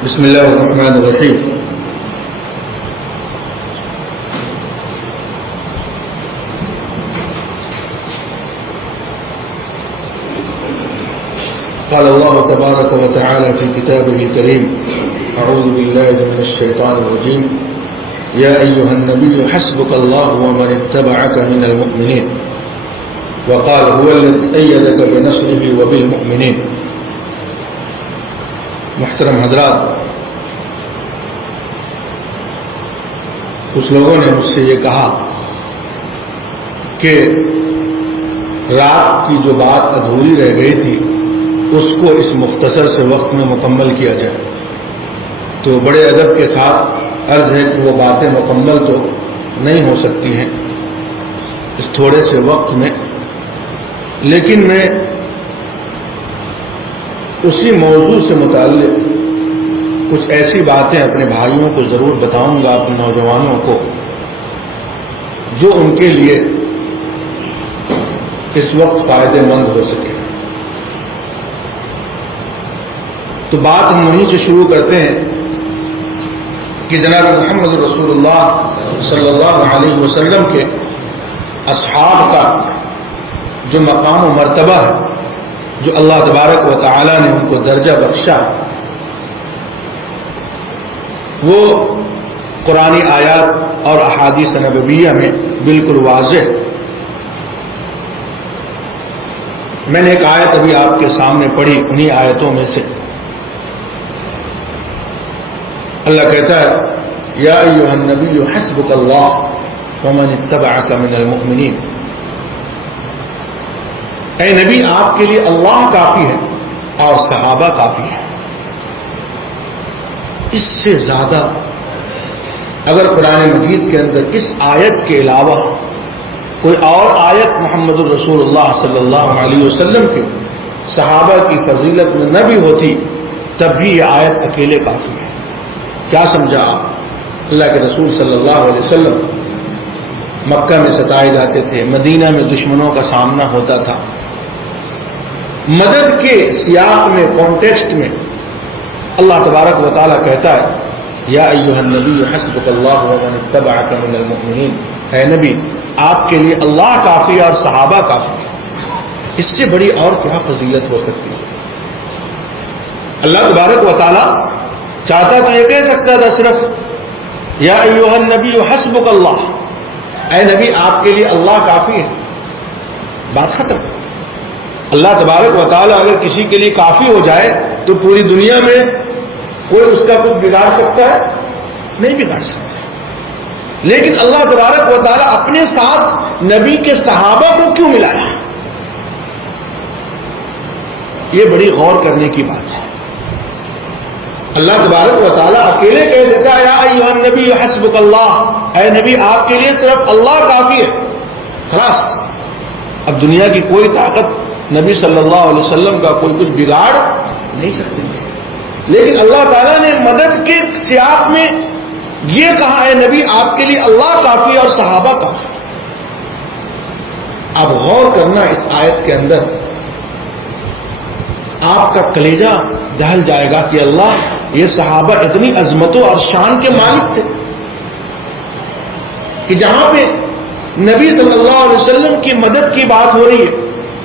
بسم الله الرحمن الرحيم. قال الله تبارك وتعالى في كتابه الكريم: أعوذ بالله من الشيطان الرجيم. يا أيها النبي حسبك الله ومن اتبعك من المؤمنين. وقال هو الذي أيدك بنصره وبالمؤمنين. محترم حضرات، کچھ لوگوں نے مجھ سے یہ کہا کہ رات کی جو بات ادھوری رہ گئی تھی اس کو اس مختصر سے وقت میں مکمل کیا جائے. تو بڑے ادب کے ساتھ عرض ہے کہ وہ باتیں مکمل تو نہیں ہو سکتی ہیں اس تھوڑے سے وقت میں، لیکن میں اسی موضوع سے متعلق کچھ ایسی باتیں اپنے بھائیوں کو ضرور بتاؤں گا، اپنے نوجوانوں کو، جو ان کے لیے اس وقت فائدے مند ہو سکے. تو بات ہم وہیں سے شروع کرتے ہیں کہ جناب محمد رسول اللہ صلی اللہ علیہ وسلم کے اصحاب کا جو مقام و مرتبہ ہے، جو اللہ تبارک و تعالی نے ان کو درجہ بخشا، وہ قرآنی آیات اور احادیث نبویہ میں بالکل واضح. میں نے ایک آیت ابھی آپ کے سامنے پڑھی، انہی آیتوں میں سے اللہ کہتا ہے: یا ایھا النبی حسبک اللہ ومن اتبعک من المؤمنین. اے نبی، آپ کے لیے اللہ کافی ہے اور صحابہ کافی ہے. اس سے زیادہ اگر قرآن مجید کے اندر اس آیت کے علاوہ کوئی اور آیت محمد الرسول اللہ صلی اللہ علیہ وسلم کے صحابہ کی فضیلت میں نہ بھی ہوتی تب بھی یہ آیت اکیلے کافی ہے. کیا سمجھا آپ؟ اللہ کے رسول صلی اللہ علیہ وسلم مکہ میں ستائے جاتے تھے، مدینہ میں دشمنوں کا سامنا ہوتا تھا. مدد کے سیاق میں، کانٹیکسٹ میں اللہ تبارک و تعالیٰ کہتا ہے: یا ایھا النبی حسبک اللہ ومن اتبعک من المؤمنین. اے نبی، آپ کے لیے اللہ کافی اور صحابہ کافی ہے. اس سے بڑی اور کیا فضیلت ہو سکتی ہے؟ اللہ تبارک و تعالیٰ چاہتا تو یہ کہہ سکتا تھا صرف یا ایھا النبی حسبک اللہ، اے نبی آپ کے لیے اللہ کافی ہے، بات ختم. اللہ تبارک و تعالیٰ اگر کسی کے لیے کافی ہو جائے تو پوری دنیا میں کوئی اس کا کچھ بگاڑ سکتا ہے؟ نہیں بگاڑ سکتا. لیکن اللہ تبارک و تعالیٰ اپنے ساتھ نبی کے صحابہ کو کیوں ملایا؟ یہ بڑی غور کرنے کی بات ہے. اللہ تبارک و تعالیٰ اکیلے کہہ دیتا ہے یا ایھا النبی حسبک اللہ، اے نبی آپ کے لیے صرف اللہ کافی ہے، خلاص. اب دنیا کی کوئی طاقت نبی صلی اللہ علیہ وسلم کا کوئی کچھ بگاڑ نہیں سکتی. لیکن اللہ تعالیٰ نے مدد کے سیاق میں یہ کہا اے نبی آپ کے لیے اللہ کافی اور صحابہ کافی. اب غور کرنا اس آیت کے اندر، آپ کا کلیجہ دہل جائے گا کہ اللہ، یہ صحابہ اتنی عظمتوں اور شان کے مالک تھے کہ جہاں پہ نبی صلی اللہ علیہ وسلم کی مدد کی بات ہو رہی ہے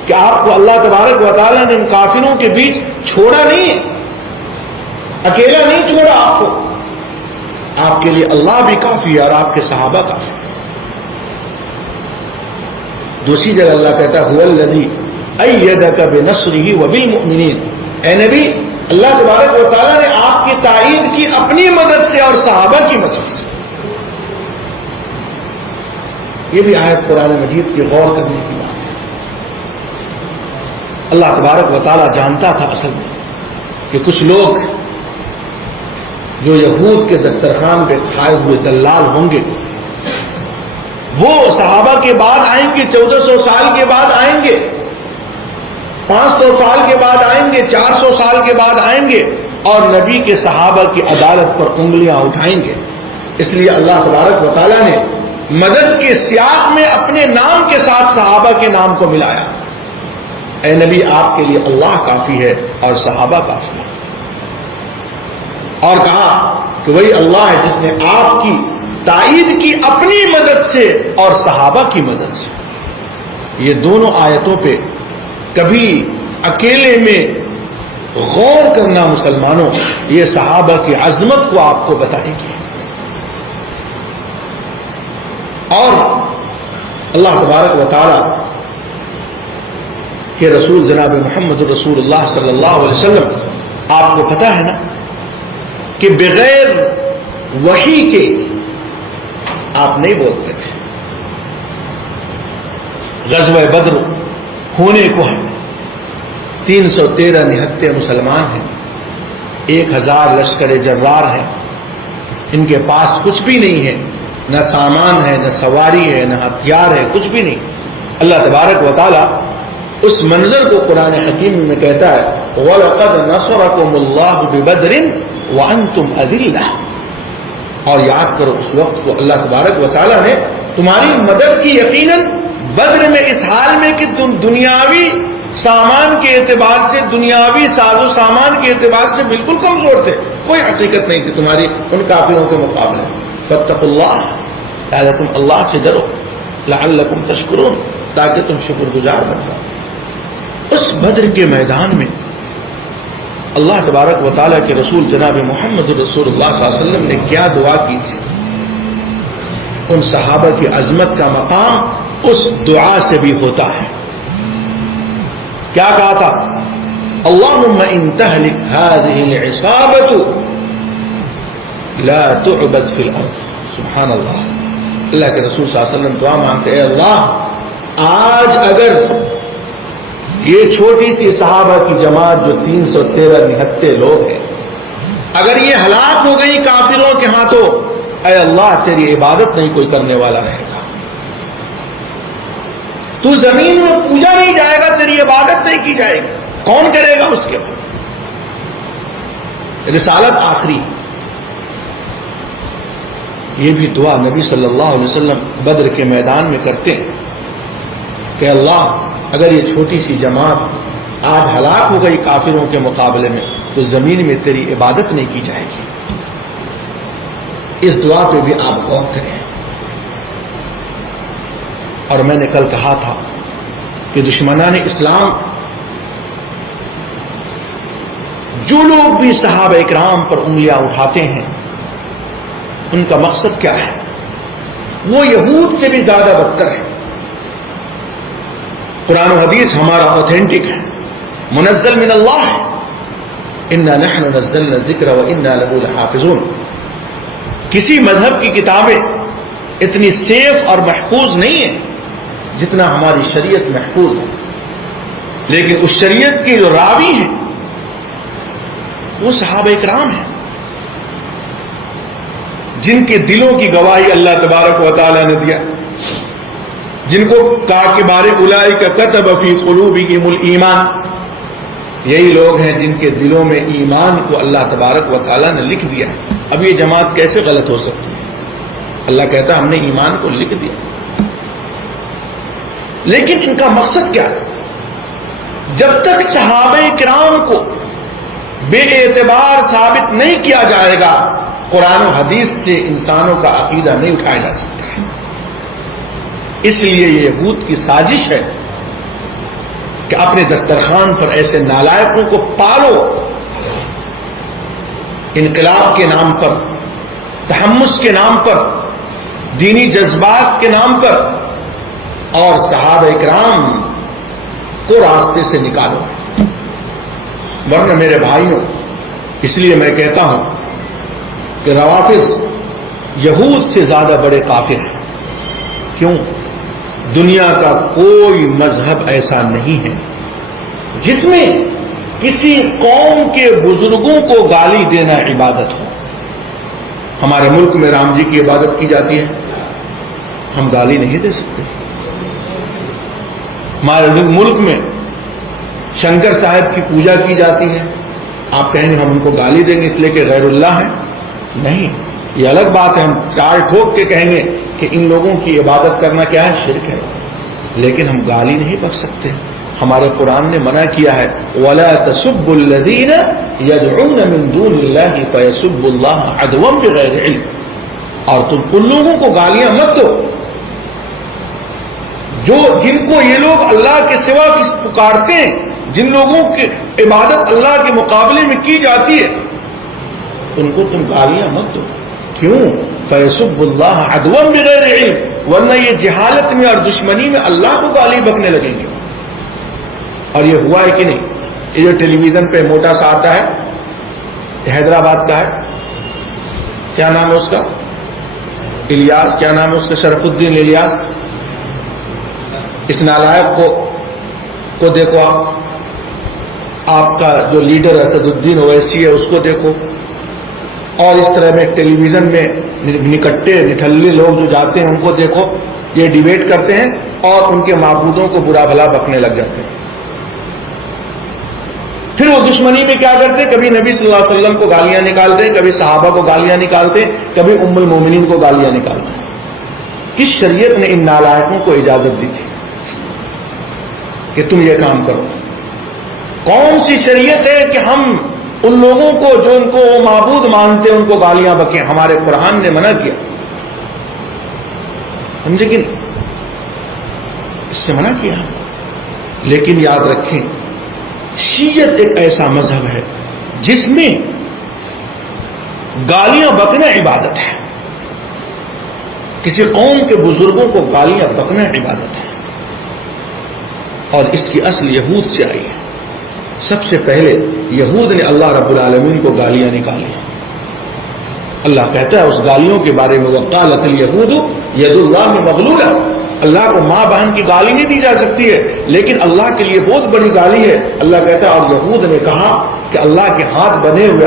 کہ آپ کو اللہ تبارک و تعالیٰ نے ان کافروں کے بیچ چھوڑا نہیں ہے، اکیلا نہیں چھوڑا آپ کو. آپ کے لیے اللہ بھی کافی ہے اور آپ کے صحابہ کافی. دوسری جگہ اللہ کہتا ہے هو الذی ایدک بنصرہ وبالمؤمنین. اے نبی، اللہ تبارک و تعالیٰ نے آپ کی تائید کی اپنی مدد سے اور صحابہ کی مدد سے. یہ بھی آیت قرآن مجید کی غور کرنے کی بات ہے. اللہ تبارک و تعالیٰ جانتا تھا اصل میں کہ کچھ لوگ جو یہود کے دسترخوان پہ کھائے ہوئے دلال ہوں گے، وہ صحابہ کے بعد آئیں گے، 1400 سال کے بعد آئیں گے، 500 سال کے بعد آئیں گے، 400 سال کے بعد آئیں گے اور نبی کے صحابہ کی عدالت پر انگلیاں اٹھائیں گے. اس لیے اللہ تبارک و تعالیٰ نے مدد کے سیاق میں اپنے نام کے ساتھ صحابہ کے نام کو ملایا. اے نبی آپ کے لیے اللہ کافی ہے اور صحابہ کافی ہے. اور کہا کہ وہی اللہ ہے جس نے آپ کی تائید کی اپنی مدد سے اور صحابہ کی مدد سے. یہ دونوں آیتوں پہ کبھی اکیلے میں غور کرنا مسلمانوں، یہ صحابہ کی عظمت کو آپ کو بتائے گی. اور اللہ تبارک و تعالی کے رسول جناب محمد رسول اللہ صلی اللہ علیہ وسلم، آپ کو پتا ہے نا کہ بغیر وحی کے آپ نہیں بولتے تھے. غزوہ بدر ہونے کو ہے، 313 نہتے مسلمان ہیں، 1000 لشکر جرار ہیں، ان کے پاس کچھ بھی نہیں ہے، نہ سامان ہے، نہ سواری ہے، نہ ہتھیار ہے، کچھ بھی نہیں. اللہ تبارک و تعالی اس منظر کو قرآن حکیم میں کہتا ہے وَلَقَدْ نَصَرَكُمُ اللَّهُ بِبَدْرٍ وَأَنْتُمْ أَذِلَّةٌ. اور یاد کرو اس وقت کو اللہ تبارک و تعالی نے تمہاری مدد کی یقیناً بدر میں، اس حال میں کہ تم دنیاوی سامان کے اعتبار سے، دنیاوی ساز و سامان کے اعتبار سے بالکل کمزور تھے، کوئی حقیقت نہیں تھی تمہاری ان کافروں کے مقابلے. فاتقوا اللہ، لہذا تم اللہ سے ڈرو، لعلکم تشکرون، تاکہ تم شکر گزار بن جاؤ. اس بدر کے میدان میں اللہ تبارک و تعالیٰ کے رسول جناب محمد رسول اللہ صلی اللہ علیہ وسلم نے کیا دعا کی تھی. ان صحابہ کی عظمت کا مقام اس دعا سے بھی ہوتا ہے. کیا کہا تھا؟ اللہم ان تہلک هذه العصابۃ لا تعبد فی الارض. سبحان اللہ. اللہ کے رسول صلی اللہ علیہ وسلم دعا مانگتے، اے اللہ آج اگر یہ چھوٹی سی صحابہ کی جماعت جو 313 نہتے لوگ ہیں، اگر یہ ہلاک ہو گئی کافروں کے ہاتھوں، اے اللہ تیری عبادت نہیں کوئی کرنے والا رہے گا، تو زمین میں پوجا نہیں جائے گا، تیری عبادت نہیں کی جائے گی، کون کرے گا اس کے بعد؟ رسالت آخری. یہ بھی دعا نبی صلی اللہ علیہ وسلم بدر کے میدان میں کرتے ہیں کہ اللہ اگر یہ چھوٹی سی جماعت آج ہلاک ہو گئی کافروں کے مقابلے میں، تو زمین میں تیری عبادت نہیں کی جائے گی. اس دعا پہ بھی آپ غور کریں. اور میں نے کل کہا تھا کہ دشمنان اسلام جو لوگ بھی صحابہ اکرام پر انگلیاں اٹھاتے ہیں، ان کا مقصد کیا ہے؟ وہ یہود سے بھی زیادہ بدتر ہے. قرآن و حدیث ہمارا اوتھینٹک ہے، منزل من اللہ ہے. انا نحن نزلنا الذکر وانا له لحافظون. کسی مذہب کی کتابیں اتنی سیف اور محفوظ نہیں ہیں جتنا ہماری شریعت محفوظ ہے. لیکن اس شریعت کے جو راوی ہیں وہ صحابہ اکرام ہیں، جن کے دلوں کی گواہی اللہ تبارک و تعالی نے دیا، جن کو کہا کہ بارے اولئک کتب فی قلوبہم الایمان. یہی لوگ ہیں جن کے دلوں میں ایمان کو اللہ تبارک و تعالی نے لکھ دیا. اب یہ جماعت کیسے غلط ہو سکتی ہے؟ اللہ کہتا ہے ہم نے ایمان کو لکھ دیا. لیکن ان کا مقصد کیا ہے؟ جب تک صحابہ کرام کو بے اعتبار ثابت نہیں کیا جائے گا، قرآن و حدیث سے انسانوں کا عقیدہ نہیں اٹھایا جا سکتا ہے. اس لیے یہ یہود کی سازش ہے کہ اپنے دسترخوان پر ایسے نالائقوں کو پالو، انقلاب کے نام پر، تحمس کے نام پر، دینی جذبات کے نام پر، اور صحابہ اکرام کو راستے سے نکالو. ورنہ میرے بھائیوں، اس لیے میں کہتا ہوں کہ روافض یہود سے زیادہ بڑے کافر ہیں. کیوں؟ دنیا کا کوئی مذہب ایسا نہیں ہے جس میں کسی قوم کے بزرگوں کو گالی دینا عبادت ہو. ہمارے ملک میں رام جی کی عبادت کی جاتی ہے، ہم گالی نہیں دے سکتے. ہمارے ملک میں شنکر صاحب کی پوجا کی جاتی ہے، آپ کہیں گے ہم ان کو گالی دیں گے اس لیے کہ غیر اللہ ہے؟ نہیں، یہ الگ بات ہے. ہم چار ٹھوک کے کہیں گے کہ ان لوگوں کی عبادت کرنا کیا ہے؟ شرک ہے. لیکن ہم گالی نہیں بک سکتے، ہمارے قرآن نے منع کیا ہے وَلَا تَسُبُّوا الَّذِينَ يَدْعُونَ مِن دُونِ اللَّهِ فَيَسُبُّوا اللَّهَ عَدْوًا بِغَيْرِ عِلْمٍ، اور تم ان لوگوں کو گالیاں مت دو جن کو یہ لوگ اللہ کے سوا پکارتے ہیں، جن لوگوں کی عبادت اللہ کے مقابلے میں کی جاتی ہے، ان کو تم گالیاں مت دو۔ کیوں؟ فَيَسُبُّوا اللَّهَ عَدْوًا بِغَيْرِ عِلْمٍ، ورنہ یہ جہالت میں اور دشمنی میں اللہ کو گالی بکنے لگیں گے۔ اور یہ ہوا ہے کہ نہیں؟ یہ جو ٹیلی ویژن پہ موٹا سا آتا ہے، حیدرآباد کا ہے، کیا نام ہے اس کا؟ الیاس، کیا نام ہے اس کا؟ شرف الدین الیاس۔ اس نالائق کو دیکھو، آپ کا جو لیڈر اسد الدین اویسی ہے اس کو دیکھو، اور اس طرح میں ٹیلی ویژن میں نکٹے نٹھلے لوگ جو جاتے ہیں ان کو دیکھو، یہ ڈیبیٹ کرتے ہیں اور ان کے معبودوں کو برا بھلا بکنے لگ جاتے ہیں۔ پھر وہ دشمنی میں کیا کرتے؟ کبھی نبی صلی اللہ علیہ وسلم کو گالیاں نکالتے، کبھی صحابہ کو گالیاں نکالتے، کبھی ام المومنین کو گالیاں نکالتے۔ کس شریعت نے ان نالائقوں کو اجازت دی تھی کہ تم یہ کام کرو؟ کون سی شریعت ہے کہ ہم ان لوگوں کو جو ان کو وہ معبود مانتے ان کو گالیاں بکیں؟ ہمارے قرآن نے منع کیا، سمجھے کہ اس سے منع کیا۔ لیکن یاد رکھیں، شیعت ایک ایسا مذہب ہے جس میں گالیاں بکنا عبادت ہے، کسی قوم کے بزرگوں کو گالیاں بکنا عبادت ہے، اور اس کی اصل یہود سے آئی ہے۔ سب سے پہلے یہود نے اللہ رب العالمین کو گالیاں نکالی۔ اللہ کہتا ہے اس گالیوں کے بارے میں وَقَالَتِ الْيَهُودُ يَدُ اللَّهِ مَغْلُولَةٌ، اللہ کو ماں بہن کی گالی نہیں دی جا سکتی ہے، لیکن اللہ کے لیے بہت بڑی گالی ہے۔ اللہ کہتا ہے اور یہود نے کہا کہ اللہ کے ہاتھ بندھے ہوئے،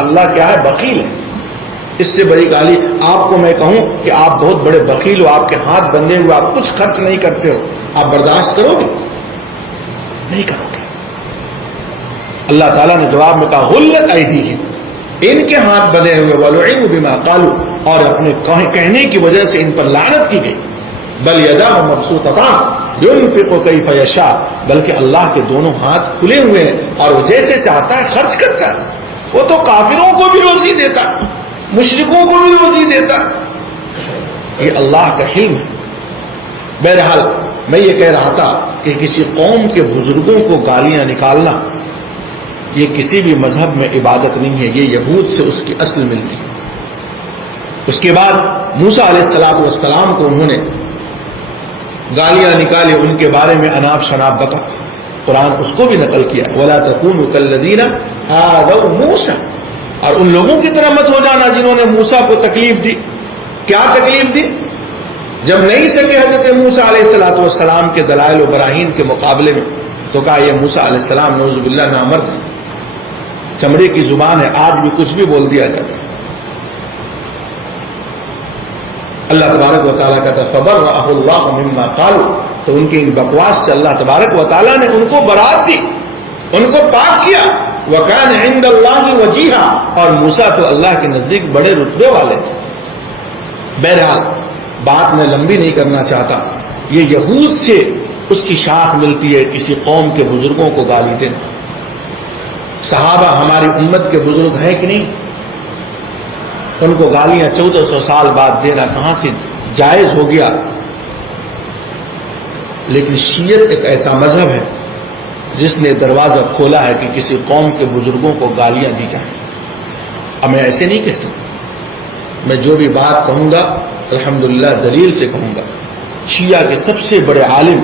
اللہ کیا ہے؟ بخیل ہے۔ اس سے بڑی گالی آپ کو میں کہوں کہ آپ بہت بڑے بخیل ہو، آپ کے ہاتھ بندھے ہوئے، آپ کچھ خرچ نہیں کرتے ہو، آپ برداشت کرو گے؟ نہیں کرو گے۔ اللہ تعالیٰ نے جواب میں کہا غلت ایدیہم، ان کے ہاتھ بندھے ہوئے، وَلُعِنُوا بِمَا قَالُوا، اور اپنے کہنے کی وجہ سے ان پر لعنت کی گئی۔ بل یداہ مبسوطتان ينفق کیف یشاء، بلکہ اللہ کے دونوں ہاتھ کھلے ہوئے ہیں اور وہ جیسے چاہتا ہے خرچ کرتا ہے۔ وہ تو کافروں کو بھی روزی دیتا، مشرکوں کو بھی روزی دیتا، یہ اللہ کا حلم ہے۔ بہرحال میں یہ کہہ رہا تھا کہ کسی قوم کے بزرگوں کو گالیاں نکالنا یہ کسی بھی مذہب میں عبادت نہیں ہے، یہ یہود سے اس کی اصل ملتی۔ اس کے بعد موسیٰ علیہ السلام کو انہوں نے گالیاں نکالی، ان کے بارے میں اناب شناب بکا، قرآن اس کو بھی نقل کیا وَلَا تَكُونُوا كَالَّذِينَ آذَوْا مُوسَىٰ، اور ان لوگوں کی طرح مت ہو جانا جنہوں نے موسیٰ کو تکلیف دی۔ کیا تکلیف دی؟ جب نہیں سکے حضرت موسیٰ علیہ السلام کے دلائل و براہین کے مقابلے میں تو کہا یہ موسیٰ علیہ السلام نعوذ باللہ نامرد، چمڑے کی زبان ہے، آج بھی کچھ بھی بول دیا جاتا ہے۔ اللہ تبارک و تعالیٰ کہتا ہے فَبَرَّأَهُ اللَّهُ مِمَّا قَالُوا، تو ان کی ان بکواس سے اللہ تبارک و تعالیٰ نے ان کو برات دی، ان کو پاک کیا۔ وَكَانَ عِندَ اللَّهِ وَجِيهًا، اور موسیٰ تو اللہ کے نزدیک بڑے رتبے والے تھے۔ بہرحال بات میں لمبی نہیں کرنا چاہتا، یہ یہود سے اس کی شاخ ملتی ہے کسی قوم کے بزرگوں کو گالی دینا۔ صحابہ ہماری امت کے بزرگ ہیں کہ نہیں؟ ان کو گالیاں 1400 سال بعد دینا کہاں سے جائز ہو گیا؟ لیکن شیعت ایک ایسا مذہب ہے جس نے دروازہ کھولا ہے کہ کسی قوم کے بزرگوں کو گالیاں دی جائیں۔ اب میں ایسے نہیں کہتا، میں جو بھی بات کہوں گا الحمدللہ دلیل سے کہوں گا۔ شیعہ کے سب سے بڑے عالم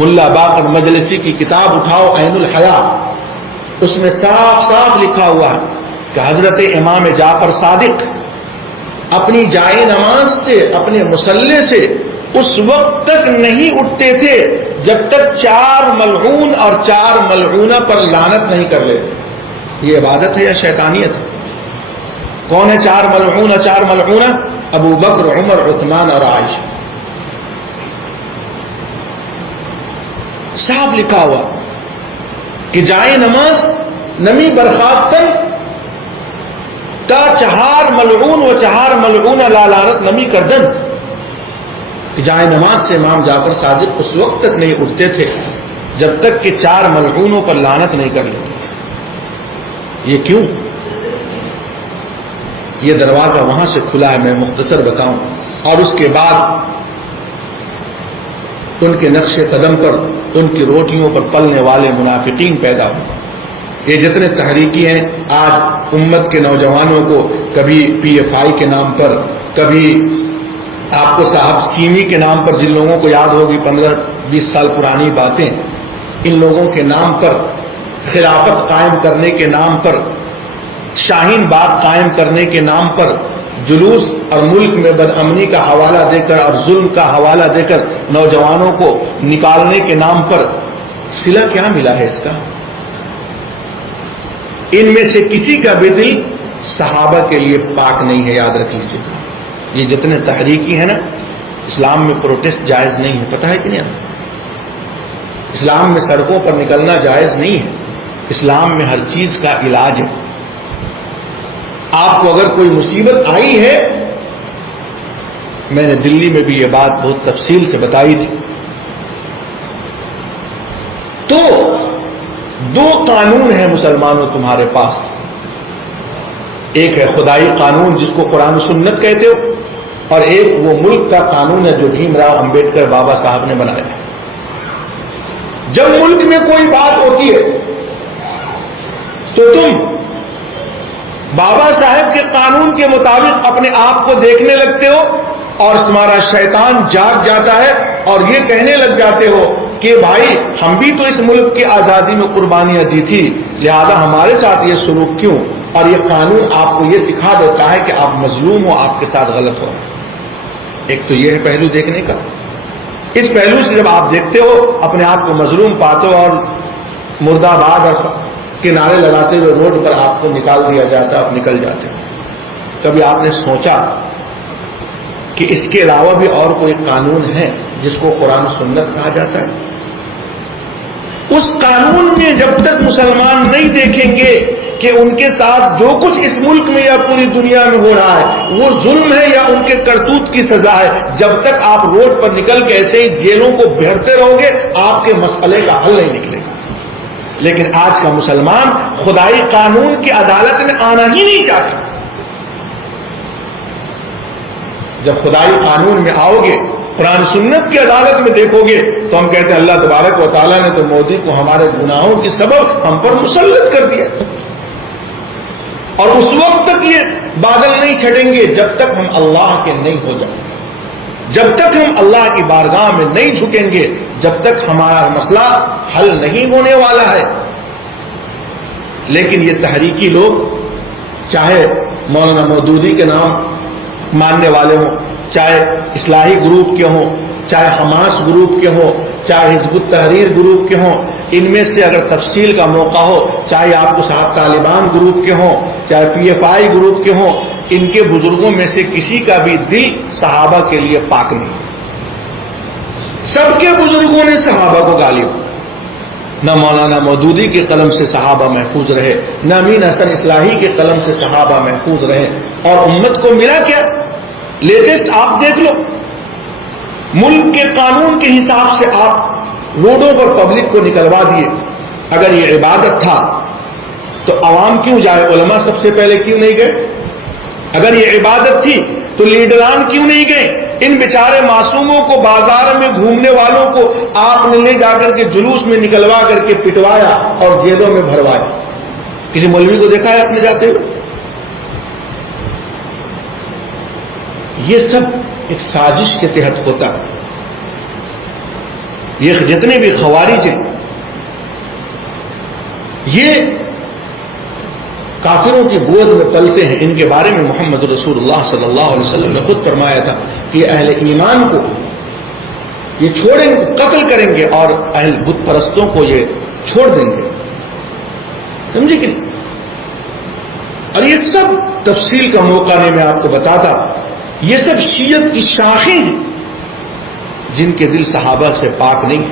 ملا باقر مجلسی کی کتاب اٹھاؤ عین الحیا، اس میں صاف صاف لکھا ہوا ہے کہ حضرت امام جعفر صادق اپنی جائے نماز سے، اپنے مصلے سے اس وقت تک نہیں اٹھتے تھے جب تک 4 ملعون اور 4 ملعونہ پر لعنت نہیں کر لیتے۔ یہ عبادت ہے یا شیطانیت ہے؟ کون ہے 4 ملعون 4 ملعونہ؟ ابو بکر، عمر، عثمان اور عائشہ۔ صاحب لکھا ہوا کہ جائے نماز نمی برخاستن تا 4 ملعون و 4 ملعون لا لعنت نمی کردن، کہ جائے نماز سے امام جعفر صادق اس وقت تک نہیں اٹھتے تھے جب تک کہ 4 ملعونوں پر لعنت نہیں کر لیتے تھے۔ یہ کیوں؟ یہ دروازہ وہاں سے کھلا ہے، میں مختصر بتاؤں، اور اس کے بعد ان کے نقش قدم پر، ان کی روٹیوں پر پلنے والے منافقین پیدا ہوئے۔ یہ جتنے تحریکی ہیں آج امت کے نوجوانوں کو کبھی پی ایف آئی کے نام پر، کبھی آپ کو صاحب سیمی کے نام پر، جن لوگوں کو یاد ہوگی 15-20 سال پرانی باتیں، ان لوگوں کے نام پر، خلافت قائم کرنے کے نام پر، شاہین باغ قائم کرنے کے نام پر جلوس اور ملک میں بدامنی کا حوالہ دے کر اور ظلم کا حوالہ دے کر نوجوانوں کو نکالنے کے نام پر صلہ کیا ملا ہے اس کا؟ ان میں سے کسی کا بھی دل صحابہ کے لیے پاک نہیں ہے، یاد رکھ لیجیے۔ یہ جتنے تحریکی ہیں نا، اسلام میں پروٹیسٹ جائز نہیں ہے، پتہ ہے کہ نہیں؟ اسلام میں سڑکوں پر نکلنا جائز نہیں ہے، اسلام میں ہر چیز کا علاج ہے۔ آپ کو اگر کوئی مصیبت آئی ہے، میں نے دلی میں بھی یہ بات بہت تفصیل سے بتائی تھی، تو 2 قانون ہیں مسلمانوں تمہارے پاس۔ ایک ہے خدائی قانون جس کو قرآن و سنت کہتے ہو، اور ایک وہ ملک کا قانون ہے جو بھیم راؤ امبیڈکر بابا صاحب نے بنایا ہے۔ جب ملک میں کوئی بات ہوتی ہے تو تم بابا صاحب کے قانون کے مطابق اپنے آپ کو دیکھنے لگتے ہو، اور تمہارا شیطان جاگ جاتا ہے اور یہ کہنے لگ جاتے ہو کہ بھائی ہم بھی تو اس ملک کی آزادی میں قربانیاں دی تھی، لہذا ہمارے ساتھ یہ سلوک کیوں؟ اور یہ قانون آپ کو یہ سکھا دیتا ہے کہ آپ مظلوم ہو، آپ کے ساتھ غلط ہو۔ ایک تو یہ ہے پہلو دیکھنے کا۔ اس پہلو سے جب آپ دیکھتے ہو، اپنے آپ کو مظلوم پاتے ہو اور مرد آباد اور کنارے لگاتے ہوئے روڈ پر آپ کو نکال دیا جاتا، آپ نکل جاتے ہو۔ کبھی آپ نے سوچا کہ اس کے علاوہ بھی اور کوئی قانون ہے جس کو قرآن و سنت کہا جاتا ہے؟ اس قانون میں جب تک مسلمان نہیں دیکھیں گے کہ ان کے ساتھ جو کچھ اس ملک میں یا پوری دنیا میں ہو رہا ہے وہ ظلم ہے یا ان کے کرتوت کی سزا ہے، جب تک آپ روڈ پر نکل کے ایسے ہی جیلوں کو بھرتے رہو گے، آپ کے مسئلے کا حل نہیں نکلے گا۔ لیکن آج کا مسلمان خدائی قانون کی عدالت میں آنا ہی نہیں چاہتا۔ جب خدائی قانون میں آؤ گے، قرآن سنت کی عدالت میں دیکھو گے، تو ہم کہتے ہیں اللہ تبارک و تعالیٰ نے تو مودی کو ہمارے گناہوں کی سبب ہم پر مسلط کر دیا، اور اس وقت تک یہ بادل نہیں چھٹیں گے جب تک ہم اللہ کے نہیں ہو جائیں، جب تک ہم اللہ کی بارگاہ میں نہیں جھکیں گے، جب تک ہمارا مسئلہ حل نہیں ہونے والا ہے۔ لیکن یہ تحریکی لوگ، چاہے مولانا مودودی کے نام ماننے والے ہوں، چاہے اصلاحی گروپ کے ہوں، چاہے حماس گروپ کے ہوں، چاہے حزب التحریر گروپ کے ہوں، ان میں سے اگر تفصیل کا موقع ہو، چاہے آپ کو صاحب طالبان گروپ کے ہوں، چاہے پی ایف آئی گروپ کے ہوں، ان کے بزرگوں میں سے کسی کا بھی دل صحابہ کے لیے پاک نہیں۔ سب کے بزرگوں نے صحابہ کو گالی دی، نہ مولانا مودودی کے قلم سے صحابہ محفوظ رہے، نہ امین حسن اصلاحی کے قلم سے صحابہ محفوظ رہے، اور امت کو ملا کیا؟ لیٹسٹ آپ دیکھ لو، ملک کے قانون کے حساب سے آپ روڈوں پر پبلک کو نکلوا دیے۔ اگر یہ عبادت تھا تو عوام کیوں جائے؟ علماء سب سے پہلے کیوں نہیں گئے؟ اگر یہ عبادت تھی تو لیڈران کیوں نہیں گئے؟ ان بیچارے معصوموں کو، بازار میں گھومنے والوں کو آپ نے لے جا کر کے جلوس میں نکلوا کر کے پٹوایا اور جیلوں میں بھروایا۔ کسی مولوی کو دیکھا ہے آپ نے جاتے ہوئے؟ یہ سب ایک سازش کے تحت ہوتا ہے۔ یہ جتنے بھی خوارج ہیں، یہ کافروں کی گود میں پلتے ہیں۔ ان کے بارے میں محمد رسول اللہ صلی اللہ علیہ وسلم نے خود فرمایا تھا کہ اہل ایمان کو یہ چھوڑیں گے، قتل کریں گے، اور اہل بت پرستوں کو یہ چھوڑ دیں گے۔ سمجھے کہ نہیں؟ اور یہ سب تفصیل کا موقع نہیں، میں آپ کو بتاتا، یہ سب شیعت کی شاخیں ہیں جن کے دل صحابہ سے پاک نہیں۔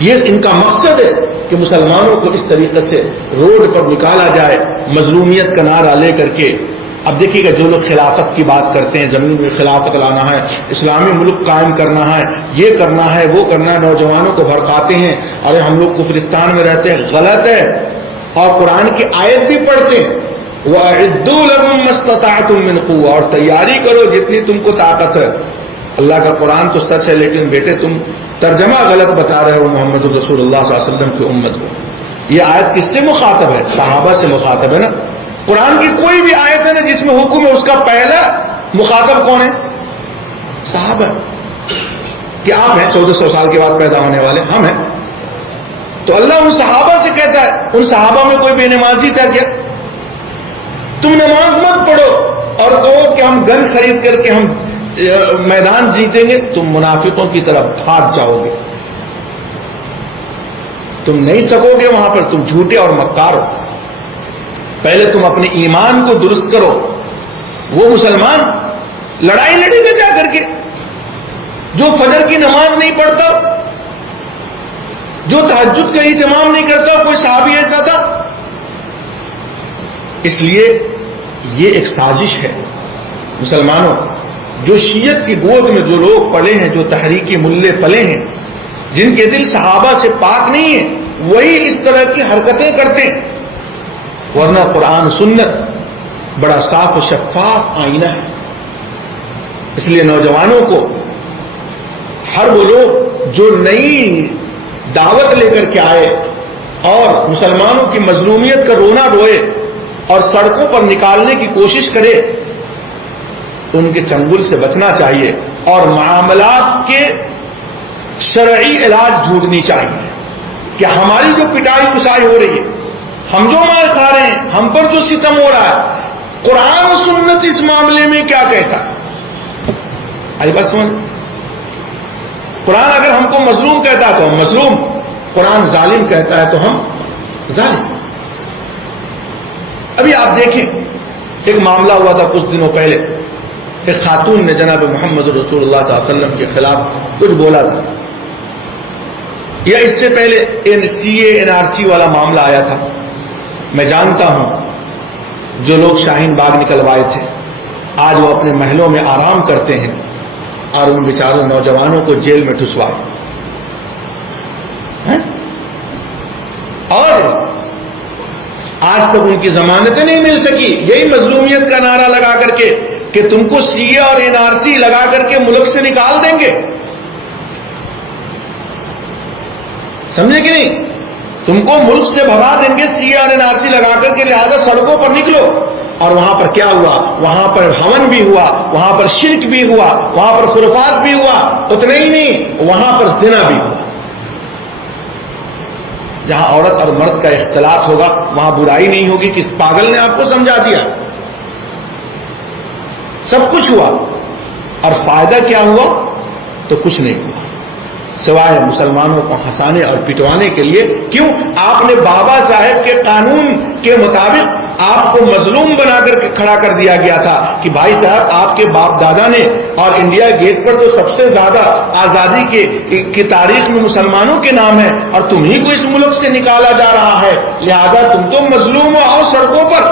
یہ ان کا مقصد ہے کہ مسلمانوں کو اس طریقے سے روڈ پر نکالا جائے، مظلومیت کا نعرہ لے کر کے، اب دیکھیے گا جو لوگ خلافت کی بات کرتے ہیں، زمین میں خلافت لانا ہے، اسلامی ملک قائم کرنا ہے، یہ کرنا ہے وہ کرنا ہے، نوجوانوں کو بھڑکاتے ہیں، ارے ہم لوگ کفرستان میں رہتے ہیں، غلط ہے۔ اور قرآن کی آیت بھی پڑھتے ہیں، وَأَعِدُّوا لَهُم مَّا اسْتَطَعْتُم مِّن قُوَّةٍ، اور تیاری کرو جتنی تم کو طاقت ہے۔ اللہ کا قرآن تو سچ ہے، لیکن بیٹے تم ترجمہ غلط بتا رہے ہو محمد رسول اللہ صلی اللہ علیہ وسلم کی امت کو۔ یہ آیت کس سے مخاطب ہے؟ صحابہ سے مخاطب ہے نا۔ قرآن کی کوئی بھی آیت ہے نا جس میں حکم ہے، اس کا پہلا مخاطب کون ہے؟ صحابہ۔ کہ آپ ہیں 1400 سال کے بعد پیدا ہونے والے، ہم ہیں، تو اللہ ان صحابہ سے کہتا ہے، ان صحابہ میں کوئی بے نمازی تھا کیا؟ تم نماز مت پڑھو اور کہو کہ ہم گن خرید کر کے ہم میدان جیتیں گے، تم منافقوں کی طرف بھاگ جاؤ گے، تم نہیں سکو گے وہاں پر، تم جھوٹے اور مکار ہو۔ پہلے تم اپنے ایمان کو درست کرو۔ وہ مسلمان لڑائی لڑے گا جا کر کے جو فجر کی نماز نہیں پڑھتا، جو تہجد کا اہتمام نہیں کرتا، کوئی صحابی ایسا تھا؟ اس لیے یہ ایک سازش ہے مسلمانوں۔ جو شیعت کی گود میں جو لوگ پلے ہیں، جو تحریکی ملے پلے ہیں، جن کے دل صحابہ سے پاک نہیں ہے، وہی اس طرح کی حرکتیں کرتے ہیں، ورنہ قرآن سنت بڑا صاف و شفاف آئینہ ہے۔ اس لیے نوجوانوں کو، ہر وہ لوگ جو نئی دعوت لے کر کے آئے اور مسلمانوں کی مظلومیت کا رونا روئے اور سڑکوں پر نکالنے کی کوشش کرے، ان کے چنگل سے بچنا چاہیے اور معاملات کے شرعی علاج ڈھونڈنی چاہیے کہ ہماری جو پٹائی پسائی ہو رہی ہے، ہم جو مار کھا رہے ہیں، ہم پر جو ستم ہو رہا ہے، قرآن و سنت اس معاملے میں کیا کہتا ہے؟ آئی بات سمجھ؟ قرآن اگر ہم کو مظلوم کہتا ہے تو ہم مظلوم، قرآن ظالم کہتا ہے تو ہم ظالم۔ ابھی آپ دیکھیں، ایک معاملہ ہوا تھا کچھ دنوں پہلے، ایک خاتون نے جناب محمد رسول اللہ صلی اللہ علیہ وسلم کے خلاف کچھ بولا تھا، یا اس سے پہلے CA NRC والا معاملہ آیا تھا۔ میں جانتا ہوں جو لوگ شاہین باغ نکلوائے تھے، آج وہ اپنے محلوں میں آرام کرتے ہیں اور ان بیچاروں نوجوانوں کو جیل میں ٹھسوائے، اور آج تک ان کی ضمانتیں نہیں مل سکی، یہی مظلومیت کا نعرہ لگا کر کے کہ تم کو CA اور NRC لگا کر کے ملک سے نکال دیں گے۔ سمجھے کہ نہیں؟ تم کو ملک سے بھگا دیں گے CA اور NRC لگا کر کے، لہذا سڑکوں پر نکلو۔ اور وہاں پر کیا ہوا؟ وہاں پر ہون بھی ہوا، وہاں پر شرک بھی ہوا، وہاں پر خرافات بھی ہوا، اتنا ہی نہیں، وہاں پر زنا بھی ہوا۔ جہاں عورت اور مرد کا اختلاط ہوگا وہاں برائی نہیں ہوگی۔ کس پاگل نے آپ کو سمجھا دیا؟ سب کچھ ہوا، اور فائدہ کیا ہوا؟ تو کچھ نہیں ہوا سوائے مسلمانوں کو ہنسانے اور پٹوانے کے لیے۔ کیوں؟ آپ نے بابا صاحب کے قانون کے مطابق آپ کو مظلوم بنا کر کے کھڑا کر دیا گیا تھا کہ بھائی صاحب آپ کے باپ دادا نے، اور انڈیا گیٹ پر تو سب سے زیادہ آزادی کی تاریخ میں مسلمانوں کے نام ہے، اور تمہیں کو اس ملک سے نکالا جا رہا ہے، لہذا تم تو مظلوم ہو، آؤ سڑکوں پر۔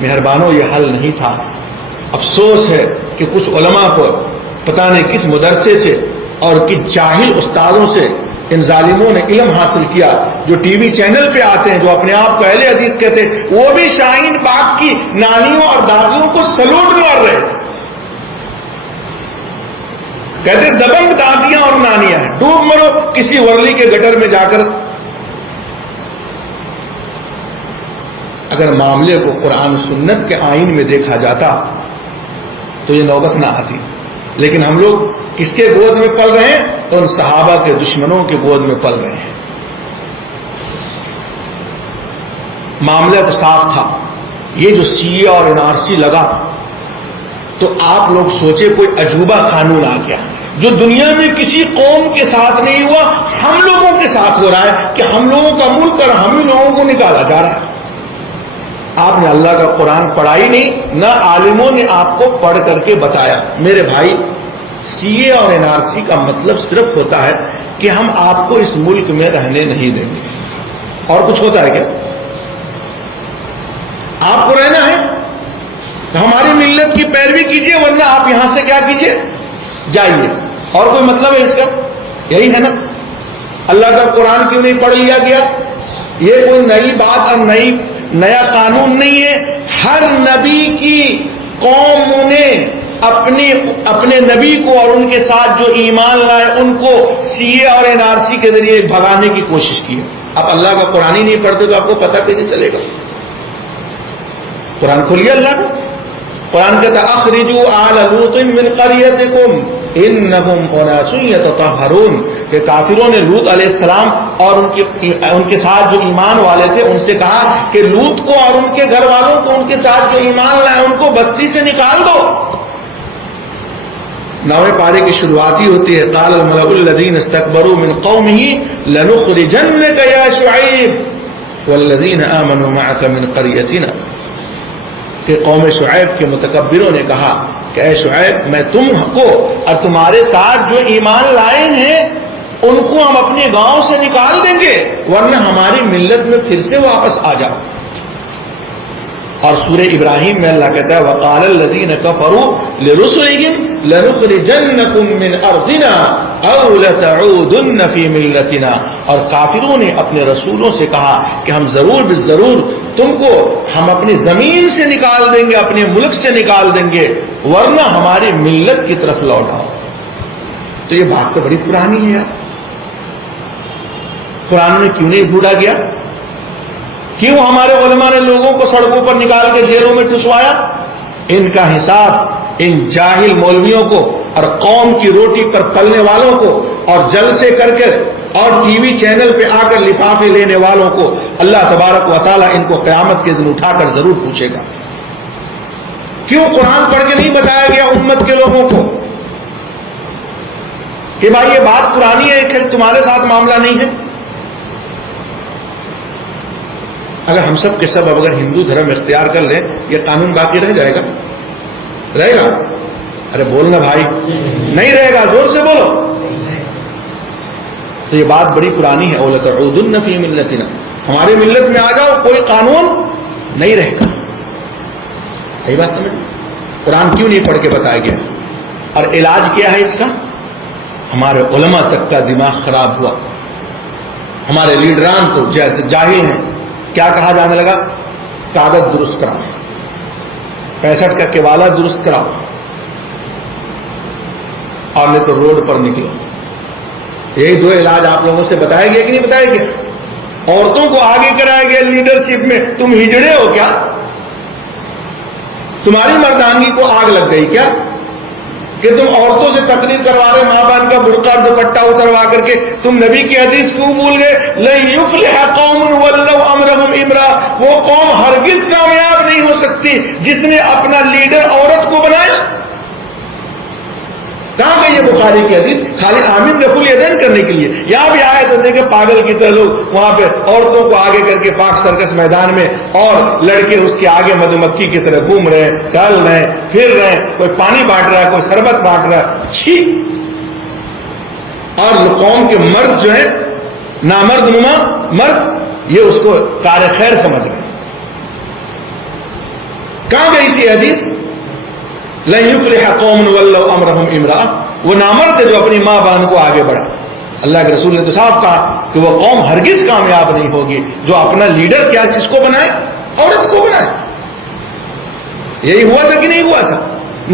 مہربانوں، یہ حل نہیں تھا۔ افسوس ہے کہ کچھ علماء کو پتہ نہیں کس مدرسے سے اور کس جاہل استادوں سے ان ظالموں نے علم حاصل کیا، جو ٹی وی چینل پہ آتے ہیں، جو اپنے آپ کو اہل حدیث کہتے ہیں، وہ بھی شاہین باغ کی نانیوں اور دادیوں کو سلوٹ مار رہے تھے، کہتے دبنگ دادیاں اور نانیاں ہیں، ڈوب مرو کسی ورلی کے گٹر میں جا کر۔ اگر معاملے کو قرآن سنت کے آئین میں دیکھا جاتا تو یہ نوبت نہ آتی، لیکن ہم لوگ کس کے گود میں پل رہے ہیں؟ ان صحابہ کے دشمنوں کے گود میں پل رہے ہیں۔ معاملہ تو صاف تھا۔ یہ جو CA اور NRC لگا تو آپ لوگ سوچے کوئی عجوبہ قانون آ گیا جو دنیا میں کسی قوم کے ساتھ نہیں ہوا، ہم لوگوں کے ساتھ ہو رہا ہے کہ ہم لوگوں کا ملک اور ہم ہی لوگوں کو نکالا جا رہا ہے۔ آپ نے اللہ کا قرآن پڑھا ہی نہیں، نہ عالموں نے آپ کو پڑھ کر کے بتایا۔ میرے بھائی، CA اور NRC کا مطلب صرف ہوتا ہے کہ ہم آپ کو اس ملک میں رہنے نہیں دیں گے، اور کچھ ہوتا ہے کیا؟ آپ کو رہنا ہے، ہماری ملت کی پیروی کیجیے ورنہ آپ یہاں سے کیا کیجیے، جائیے۔ اور کوئی مطلب ہے اس کا؟ یہی ہے نا۔ اللہ کا قرآن کیوں نہیں پڑھ لیا گیا؟ یہ کوئی نئی بات اور نیا قانون نہیں ہے۔ ہر نبی کی قوم نے اپنے نبی کو اور ان کے ساتھ جو ایمان لائے ان کو CA اور NRC کے ذریعے بھگانے کی کوشش کی ہے۔ آپ اللہ کا قرآن ہی نہیں پڑھتے تو آپ کو پتہ کیسے چلے گا؟ قرآن کھولیے اللہ کا۔ قرآن کہتا ہے اخرجوا آل لوط من قریتکم انہم اناس یتطہرون، کہ کافروں نے لوط علیہ السلام اور ان کے ساتھ جو ایمان والے تھے ان سے کہا کہ لوط کو اور ان کے گھر والوں کو، ان کے ساتھ جو ایمان لائے ان کو بستی سے نکال دو۔ 9ویں پارے کی شروعاتی ہوتی ہے قال الملأ الذین استکبروا من قومه لنخرجنک یا شعیب والذین آمنوا معک من قریتنا، کہ قوم شعیب کے متکبروں نے کہا کہ اے شعیب میں تم کو اور تمہارے ساتھ جو ایمان لائے ہیں ان کو ہم اپنے گاؤں سے نکال دیں گے ورنہ ہماری ملت میں پھر سے واپس آ جاؤ۔ اور سورہ ابراہیم میں اللہ کہتا ہے وقال الذین کفروا لرسلهم لنخرجنکم من ارضنا او لتعودن فی ملتنا، اور کافروں نے اپنے رسولوں سے کہا کہ ہم ضرور تم کو ہم اپنی زمین سے نکال دیں گے، اپنے ملک سے نکال دیں گے ورنہ ہماری ملت کی طرف لوٹ آؤ۔ تو یہ بات تو بڑی پرانی ہے یار، قرآن میں کیوں نہیں ڈھونڈا گیا؟ کیوں ہمارے علماء نے لوگوں کو سڑکوں پر نکال کے جیلوں میں ٹھسوایا؟ ان کا حساب ان جاہل مولویوں کو اور قوم کی روٹی پر پلنے والوں کو اور جلسے کر کے اور ٹی وی چینل پہ آ کر لفافے لینے والوں کو اللہ تبارک و تعالیٰ ان کو قیامت کے دن اٹھا کر ضرور پوچھے گا۔ کیوں قرآن پڑھ کے نہیں بتایا گیا امت کے لوگوں کو کہ بھائی یہ بات پرانی ہے کہ تمہارے ساتھ معاملہ نہیں ہے؟ اگر ہم سب کے سب اگر ہندو دھرم اختیار کر لیں یہ قانون باقی رہ جائے گا؟ رہے گا؟ ارے بولنا بھائی، نہیں رہے گا، زور سے بولو۔ تو یہ بات بڑی پرانی ہے، اولتعودن فی ملتنا، ہمارے ملت میں آ جاؤ، کوئی قانون نہیں رہے گا۔ یہی بات سمجھ؟ قرآن کیوں نہیں پڑھ کے بتایا گیا؟ اور علاج کیا ہے اس کا؟ ہمارے علماء تک کا دماغ خراب ہوا، ہمارے لیڈران تو جاہل ہیں۔ کیا کہا جانے لگا؟ کاغذ درست کراؤ، 65 کا کیوالا درست کراؤ، اور نہیں تو روڈ پر نکلو۔ یہی دو علاج آپ لوگوں سے بتایا گیا کہ نہیں بتایا گیا؟ عورتوں کو آگے کرایا گیا لیڈرشپ میں۔ تم ہجڑے ہو کیا؟ تمہاری مردانگی کو آگ لگ گئی کیا کہ تم عورتوں سے تقریر کروا رہے، ماں بہن کا برقع دوپٹہ اتروا کر کے؟ تم نبی کی حدیث کیوں بھول گئے؟ لن یفلح قوم ولوا امرهم امرا، وہ قوم ہرگز کامیاب نہیں ہو سکتی جس نے اپنا لیڈر عورت کو بنایا۔ کہاں گئی یہ بخاری کی حدیث؟ خالی آمین رفع الیدین کرنے کے لیے۔ یہاں بھی آئے تو دیکھے پاگل کی طرح لوگ وہاں پہ عورتوں کو آگے کر کے پاک سرکس میدان میں، اور لڑکے اس کے آگے مدھو مکھی کی طرح گھوم رہے ہیں، ٹہل رہے ہیں، پھر رہے ہیں، کوئی پانی بانٹ رہا ہے، کوئی شربت بانٹ رہا ہے۔ چھی! اور قوم کے مرد جو ہے نامرد نما مرد، یہ اس کو کار خیر سمجھ رہے۔ کہاں گئی تھی حدیث؟ لن یفلح قوم ولوا امرهم امرأة، وہ نامرد ہے جو اپنی ماں بہن کو آگے بڑھا۔ اللہ کے رسول نے تو صاف کہا کہ وہ قوم ہرگز کامیاب نہیں ہوگی جو اپنا لیڈر کیا کس کو بنائے؟ عورت کو بنائے۔ یہی ہوا تھا کہ نہیں ہوا تھا؟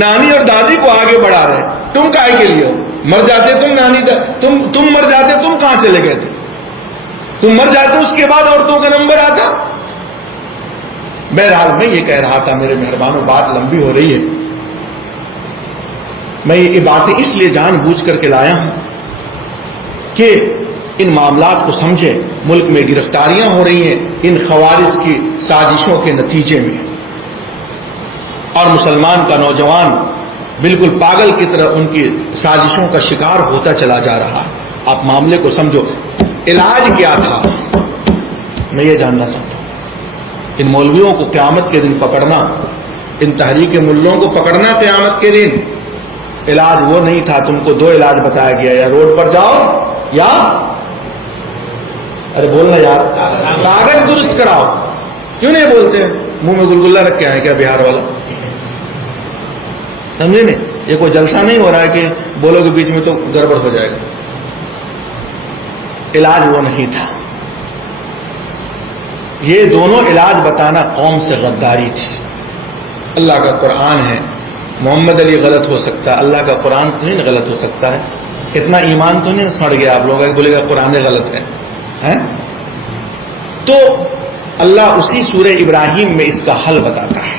نانی اور دادی کو آگے بڑھا رہے، تم کائے کے لیے ہو؟ مر جاتے تم، نانی تم مر جاتے، تم کہاں چلے گئے تھے؟ تم مر جاتے اس کے بعد عورتوں کا نمبر آتا۔ بہرحال میں یہ کہہ رہا تھا میرے مہربانوں، بات لمبی ہو رہی ہے، میں یہ باتیں اس لیے جان بوجھ کر کے لایا ہوں کہ ان معاملات کو سمجھیں۔ ملک میں گرفتاریاں ہو رہی ہیں ان خوارج کی سازشوں کے نتیجے میں، اور مسلمان کا نوجوان بالکل پاگل کی طرح ان کی سازشوں کا شکار ہوتا چلا جا رہا ہے۔ آپ معاملے کو سمجھو۔ علاج کیا تھا میں یہ جاننا چاہتا ہوں۔ ان مولویوں کو قیامت کے دن پکڑنا، ان تحریک ملوں کو پکڑنا قیامت کے دن، علاج وہ نہیں تھا۔ تم کو دو علاج بتایا گیا، یا روڈ پر جاؤ یا ارے بولنا یار، کاغذ درست کراؤ۔ کیوں نہیں بولتے؟ منہ میں گلگلہ رکھ کے آئے کیا بہار والا؟ سمجھے نہیں؟ یہ کوئی جلسہ نہیں ہو رہا ہے کہ بولو کے بیچ میں تو گڑبڑ ہو جائے گا. علاج وہ نہیں تھا. یہ دونوں علاج بتانا قوم سے غداری تھی. اللہ کا قرآن ہے، محمد علی غلط ہو سکتا ہے، اللہ کا قرآن نہیں غلط ہو سکتا ہے. اتنا ایمان تو نہیں سڑ گیا آپ لوگوں کا بولے گا قرآن غلط ہے. تو اللہ اسی سورہ ابراہیم میں اس کا حل بتاتا ہے.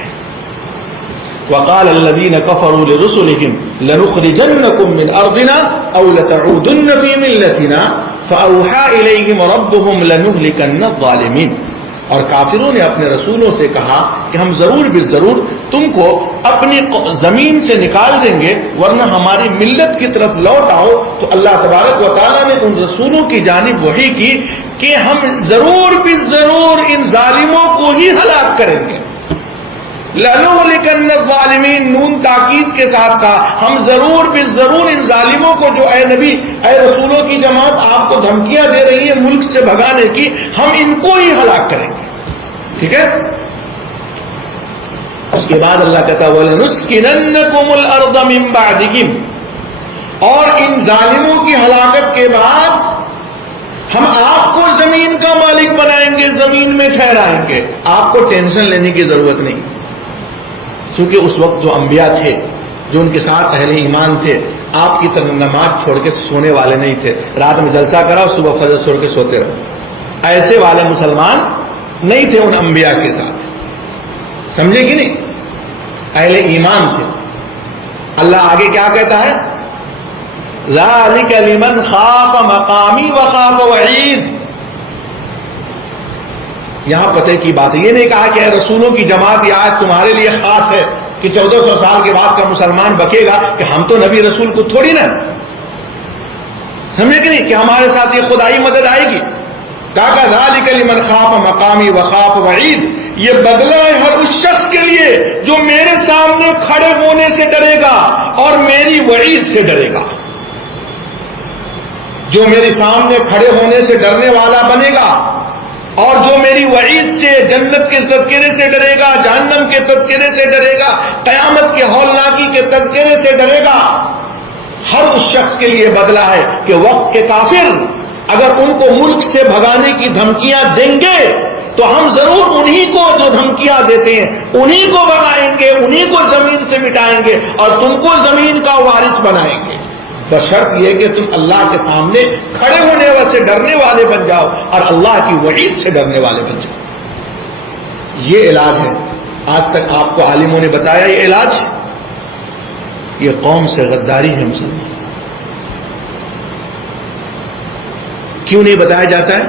وقال الذين كفروا لرسلهم لنخرجنكم من ارضنا او لتعودن في ملتنا فاوحى اليهم ربهم لنهلكن الظالمين. اور کافروں نے اپنے رسولوں سے کہا کہ ہم ضرور بالضرور تم کو اپنی زمین سے نکال دیں گے ورنہ ہماری ملت کی طرف لوٹ آؤ. تو اللہ تبارک و تعالیٰ نے ان رسولوں کی جانب وحی کی کہ ہم ضرور بالضرور ان ظالموں کو ہی ہلاک کریں گے. لَنُهْلِكَنَّ الظَّالِمِينَ نون تاکید کے ساتھ کہا ہم ضرور بالضرور ان ظالموں کو جو اے نبی اے رسولوں کی جماعت آپ کو دھمکیاں دے رہی ہے ملک سے بھگانے کی، ہم ان کو ہی ہلاک کریں گے. ٹھیک ہے؟ اس کے بعد اللہ کہتا ہے وَلَنُسْكِنَنَّكُمُ الْأَرْضَ مِنْ بَعْدِكُمْ، اور ان ظالموں کی ہلاکت کے بعد ہم آپ کو زمین کا مالک بنائیں گے، زمین میں ٹھہرائیں گے. آپ کو ٹینشن لینے کی ضرورت نہیں، کیونکہ اس وقت جو انبیاء تھے جو ان کے ساتھ اہل ایمان تھے آپ کی طرح نماز چھوڑ کے سونے والے نہیں تھے. رات میں جلسہ کرا اور صبح فجر چھوڑ کے سوتے رہے. ایسے والے مسلمان نہیں تھے ان انبیاء کے ساتھ. سمجھے کہ نہیں؟ اہل ایمان تھے. اللہ آگے کیا کہتا ہے؟ ذَلِكَ لِمَنْ خَافَ مَقَامِي وَخَافَ وَعِيدِ. یہاں پتہ کی بات ہے، یہ نہیں کہا کہ اے رسولوں کی جماعت یہ آج تمہارے لیے خاص ہے کہ 1400 سال کے بعد کا مسلمان بکے گا کہ ہم تو نبی رسول کو تھوڑی نا. سمجھے کہ نہیں کہ ہمارے ساتھ یہ خدائی مدد آئے گی. کہا ذَلِكَ لِمَنْ خَافَ مَقَامِي وَخَافَ وَعِيدِ. یہ بدلہ ہے ہر اس شخص کے لیے جو میرے سامنے کھڑے ہونے سے ڈرے گا اور میری وعید سے ڈرے گا. جو میرے سامنے کھڑے ہونے سے ڈرنے والا بنے گا اور جو میری وعید سے، جنت کے تذکرے سے ڈرے گا، جہنم کے تذکرے سے ڈرے گا، قیامت کے ہولناکی کے تذکرے سے ڈرے گا، ہر اس شخص کے لیے بدلہ ہے کہ وقت کے کافر اگر ان کو ملک سے بھگانے کی دھمکیاں دیں گے تو ہم ضرور انہی کو جو دھمکیاں دیتے ہیں انہی کو بھگائیں گے، انہی کو زمین سے مٹائیں گے اور تم کو زمین کا وارث بنائیں گے. بشرط یہ کہ تم اللہ کے سامنے کھڑے ہونے سے ڈرنے والے بن جاؤ اور اللہ کی وعید سے ڈرنے والے بن جاؤ. یہ علاج ہے. آج تک آپ کو عالموں نے بتایا یہ علاج؟ یہ قوم سے غداری ہے مسلمان. کیوں نہیں بتایا جاتا ہے؟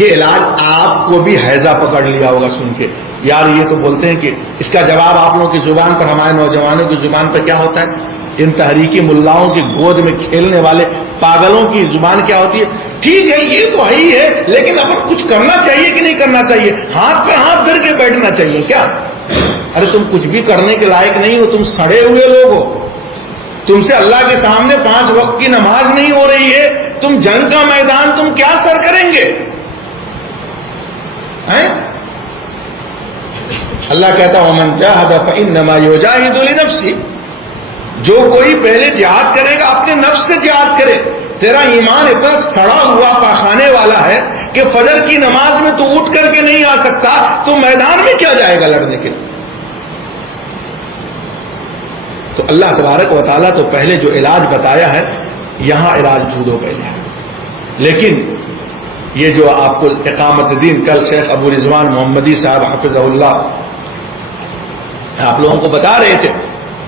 یہ علاج آپ کو بھی حیضہ پکڑ لیا ہوگا سن کے. یار یہ تو بولتے ہیں کہ اس کا جواب آپ لوگوں کی زبان پر، ہمارے نوجوانوں کی زبان پر کیا ہوتا ہے؟ ان تحریکی ملاؤں کی گود میں کھیلنے والے پاگلوں کی زبان کیا ہوتی ہے؟ ٹھیک ہے یہ تو ہے ہی ہے لیکن اب کچھ کرنا چاہیے کہ نہیں کرنا چاہیے؟ ہاتھ پر ہاتھ دھر کے بیٹھنا چاہیے کیا؟ ارے تم کچھ بھی کرنے کے لائق نہیں ہو، تم سڑے ہوئے لوگ ہو. تم سے اللہ کے سامنے 5 وقت کی نماز نہیں ہو رہی ہے، تم جنگ کا میدان تم کیا سر کریں گے؟ اللہ کہتا وَمَنْ جَاهَدَ فَإِنَّمَا يُجَاهِدُ لِنَفْسِهِ. جو کوئی پہلے جہاد کرے گا اپنے نفس سے جہاد کرے. تیرا ایمان اتنا سڑا ہوا پاخانے والا ہے کہ فجر کی نماز میں تو اٹھ کر کے نہیں آ سکتا، تو میدان میں کیا جائے گا لڑنے کے لیے؟ تو اللہ تبارک و تعالیٰ تو پہلے جو علاج بتایا ہے یہاں علاج جھوڑو پہلے ہے. لیکن یہ جو آپ کو اقامت دین، کل شیخ ابو رضوان محمدی صاحب حفظہ اللہ آپ لوگوں کو بتا رہے تھے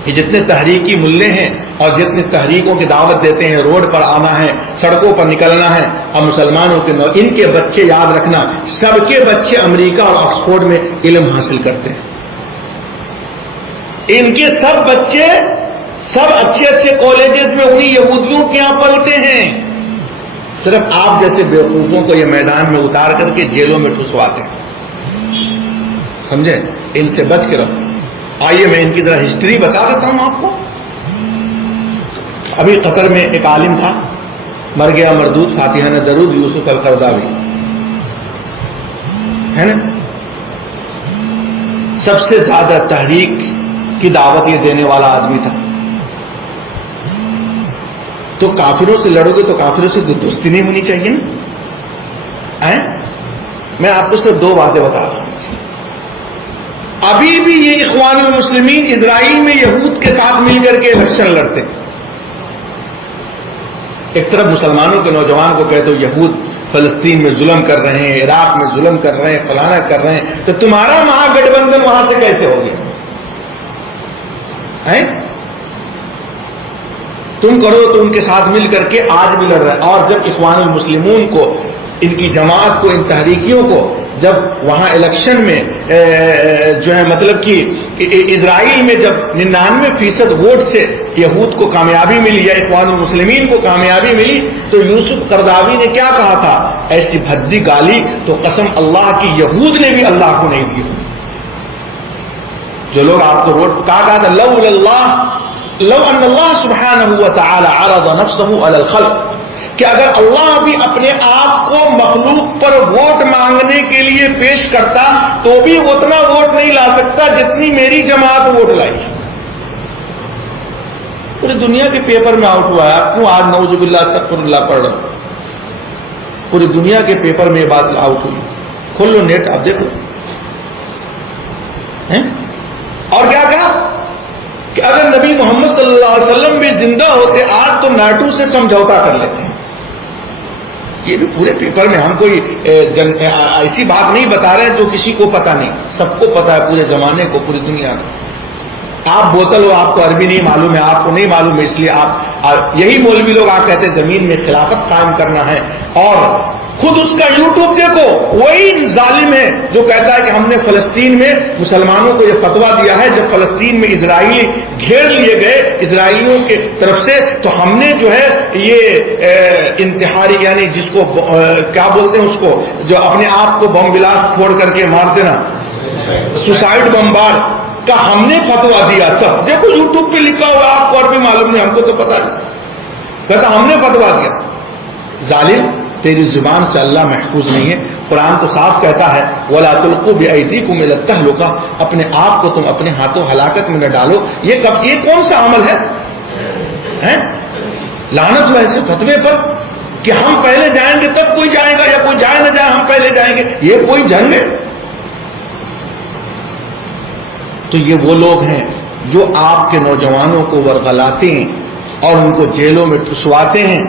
کہ جتنے تحریکی ملے ہیں اور جتنے تحریکوں کی دعوت دیتے ہیں، روڈ پر آنا ہے، سڑکوں پر نکلنا ہے اور مسلمانوں کے ان کے بچے یاد رکھنا سب کے بچے امریکہ اور آکسفورڈ میں علم حاصل کرتے ہیں. ان کے سب بچے سب اچھے اچھے کالجز میں انہی یہودیوں کے یہاں پلتے ہیں. صرف آپ جیسے بیوقوفوں کو یہ میدان میں اتار کر کے جیلوں میں ٹھسواتے ہیں. سمجھے؟ ان سے بچ کے رہو. آئیے میں ان کی ذرا ہسٹری بتا دیتا ہوں آپ کو. ابھی قطر میں ایک عالم تھا، مر گیا مردود، فاتحہ درود یوسف القرضاوی ہے نا. سب سے زیادہ تحریک کی دعوت یہ دینے والا آدمی تھا. تو کافروں سے لڑو گے تو کافروں سے دوستی نہیں ہونی چاہیے نا. میں آپ کو صرف 2 باتیں بتا رہا ہوں. ابھی بھی یہ اخوان المسلمین اسرائیل میں یہود کے ساتھ مل کر کے الیکشن لڑتے. ایک طرف مسلمانوں کے نوجوان کو کہتے ہو یہود فلسطین میں ظلم کر رہے ہیں، عراق میں ظلم کر رہے ہیں، فلانا کر رہے ہیں، تو تمہارا مہا گٹھ بندھن وہاں سے کیسے ہو گیا؟ تم کرو تو ان کے ساتھ مل کر کے آج بھی لڑ رہے ہیں. اور جب اخوان المسلمون کو، ان کی جماعت کو، ان تحریکیوں کو جب وہاں الیکشن میں جو ہے مطلب کہ اسرائیل میں جب 99% ووٹ سے یہود کو کامیابی ملی یا اخوان المسلمین کو کامیابی ملی، تو یوسف قرضاوی نے کیا کہا تھا؟ ایسی بھدی گالی تو قسم اللہ کی یہود نے بھی اللہ کو نہیں دی. جو لوگ آپ کو روڈ کہا تھا لو ان اللہ سبحانہ وتعالی عرض نفسہ علی الخلق، کہ اگر اللہ بھی اپنے آپ کو مخلوق پر ووٹ مانگنے کے لیے پیش کرتا تو بھی اتنا ووٹ نہیں لا سکتا جتنی میری جماعت ووٹ لائی. پوری دنیا کے پیپر میں آؤٹ ہوا ہے. آپ کیوں آج نعوذ باللہ استغفر اللہ پڑھ رہے ہو؟ پوری دنیا کے پیپر میں یہ بات آؤٹ ہوئی. کھول لو نیٹ، اب دیکھو. اور کیا کہا کہ اگر نبی محمد صلی اللہ علیہ وسلم بھی زندہ ہوتے آج تو ناٹو سے سمجھوتا کر لیتے. یہ بھی پورے پیپر میں. ہم کوئی ایسی بات نہیں بتا رہے ہیں جو کسی کو پتا نہیں، سب کو پتا ہے، پورے زمانے کو، پوری دنیا کو. آپ بوتل ہو، آپ کو عربی نہیں معلوم ہے، آپ کو نہیں معلوم ہے، اس لیے آپ یہی مولوی لوگ آپ کہتے ہیں زمین میں خلافت قائم کرنا ہے. اور خود اس کا یوٹیوب دیکھو، وہی ظالم ہے جو کہتا ہے کہ ہم نے فلسطین میں مسلمانوں کو یہ فتویٰ دیا ہے جب فلسطین میں اسرائیلی گھیر لیے گئے اسرائیلیوں کی طرف سے، تو ہم نے جو ہے یہ انتحاری یعنی جس کو کیا بولتے ہیں اس کو جو اپنے آپ کو بم بلاسٹ پھوڑ کر کے مارتے نا، سوسائڈ بمبار کا ہم نے فتویٰ دیا. تب دیکھو یوٹیوب پہ لکھا ہوا، آپ کو اور بھی معلوم نہیں، ہم کو تو پتا نہیں، کہتا ہم نے فتویٰ دیا. ظالم، تیری زبان سے اللہ محفوظ نہیں ہے. قرآن تو صاف کہتا ہے وَلَا تُلْقُوا بِأَيْدِيكُمْ إِلَى التَّهْلُكَةِ، اپنے آپ کو تم اپنے ہاتھوں ہلاکت میں نہ ڈالو. یہ کون سا عمل ہے؟ لعنت ہو ایسے فتوے پر کہ ہم پہلے جائیں گے تب کوئی جائے گا، یا کوئی جائے نہ جائے ہم پہلے جائیں گے. یہ کوئی جنگ ہے؟ تو یہ وہ لوگ ہیں جو آپ کے نوجوانوں کو ورغلاتے ہیں اور ان کو جیلوں میں ٹھسواتے ہیں.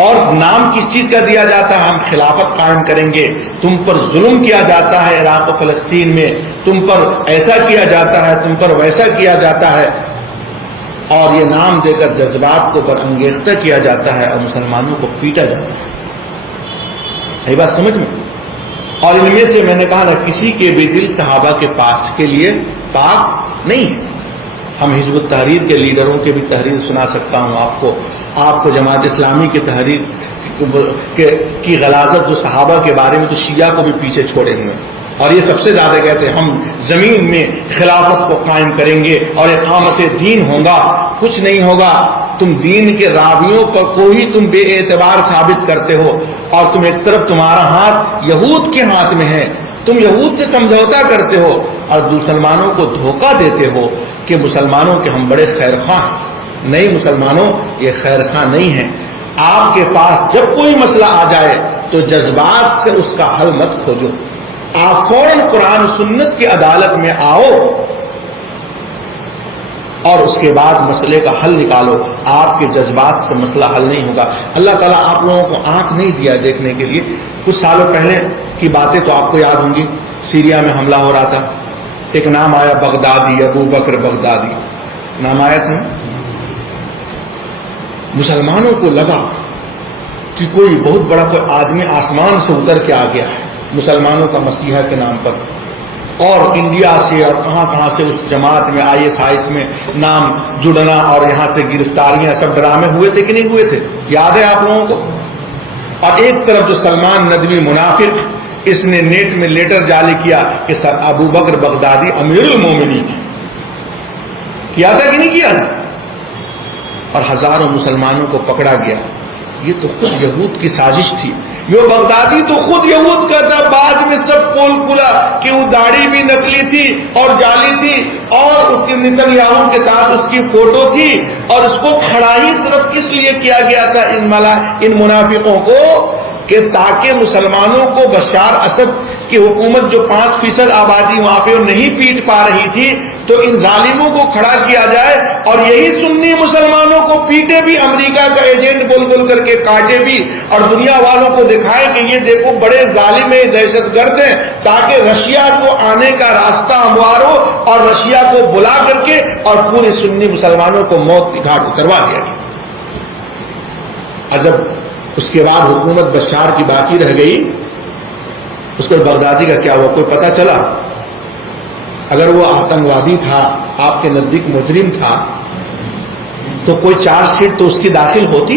اور نام کس چیز کا دیا جاتا ہے؟ ہم خلافت قائم کریں گے. تم پر ظلم کیا جاتا ہے عراق و فلسطین میں، تم پر ایسا کیا جاتا ہے، تم پر ویسا کیا جاتا ہے، اور یہ نام دے کر جذبات کو برانگیختہ کیا جاتا ہے اور مسلمانوں کو پیٹا جاتا ہے. یہ بات سمجھ میں؟ اور ان میں سے میں نے کہا نا، کسی کے بھی دل صحابہ کے پاس کے لیے پاک نہیں ہے. ہم حزب التحریر کے لیڈروں کے بھی تحریر سنا سکتا ہوں آپ کو جماعت اسلامی کے تحریر کی غلاظت جو صحابہ کے بارے میں، تو شیعہ کو بھی پیچھے چھوڑے ہوئے. اور یہ سب سے زیادہ کہتے ہیں ہم زمین میں خلافت کو قائم کریں گے اور اقامت دین ہوگا. کچھ نہیں ہوگا. تم دین کے راویوں کو ہی تم بے اعتبار ثابت کرتے ہو، اور تم ایک طرف تمہارا ہاتھ یہود کے ہاتھ میں ہے، تم یہود سے سمجھوتا کرتے ہو اور مسلمانوں کو دھوکہ دیتے ہو کہ مسلمانوں کے ہم بڑے خیر خواہ ہیں. نہیں مسلمانوں، یہ خیر خواہ نہیں ہیں. آپ کے پاس جب کوئی مسئلہ آ جائے تو جذبات سے اس کا حل مت کھوجو. آپ فوراً قرآن و سنت کی عدالت میں آؤ اور اس کے بعد مسئلے کا حل نکالو. آپ کے جذبات سے مسئلہ حل نہیں ہوگا. اللہ تعالیٰ آپ لوگوں کو آنکھ نہیں دیا دیکھنے کے لیے. کچھ سالوں پہلے کی باتیں تو آپ کو یاد ہوں گی. سیریا میں حملہ ہو رہا تھا، ایک نام آیا بغدادی، ابو بکر بغدادی نام آیا تھا. مسلمانوں کو لگا کہ کوئی بہت بڑا کوئی آدمی آسمان سے اتر کے آ گیا ہے مسلمانوں کا مسیحا کے نام پر. اور انڈیا سے اور کہاں سے اس جماعت میں IS میں نام جڑنا اور یہاں سے گرفتاریاں، سب ڈرامے ہوئے تھے کہ نہیں ہوئے تھے؟ یاد ہے آپ لوگوں کو؟ اور ایک طرف جو سلمان ندوی منافق، اس نے نیٹ میں لیٹر جاری کیا کہ ابو بکر بغدادی امیر المومنین کیا تھا کہ نہیں کیا تھا، اور ہزاروں مسلمانوں کو پکڑا گیا. یہ تو خود یہود کی سازش تھی. یہ بغدادی تو خود یہود کا تھا، بعد میں سب پول کھلا کہ وہ داڑھی بھی نکلی تھی اور جعلی تھی، اور اس کے نتنیاہو کے ساتھ اس کی فوٹو تھی، اور اس کو کھڑا ہی صرف کس لیے کیا گیا تھا ان منافقوں کو، کہ تاکہ مسلمانوں کو بشار اسد کی حکومت جو 5% آبادی وہاں پہ نہیں پیٹ پا رہی تھی، تو ان ظالموں کو کھڑا کیا جائے، اور یہی سنی مسلمانوں کو پیٹے بھی، امریکہ کا ایجنٹ بول بول کر کے کاٹے بھی، اور دنیا والوں کو دکھائے کہ یہ دیکھو بڑے ظالم ہیں، دہشت گرد ہیں، تاکہ رشیا کو آنے کا راستہ ہموار ہو، اور رشیا کو بلا کر کے اور پورے سنی مسلمانوں کو موت کی گھاٹ اتروا دیا گیا۔ اور جب اس کے بعد حکومت بشار کی باقی رہ گئی، اس کو بغدادی کا کیا ہوا کوئی پتہ چلا؟ اگر وہ آتنکوادی تھا، آپ کے نزدیک مجرم تھا، تو کوئی چارج شیٹ تو اس کی داخل ہوتی،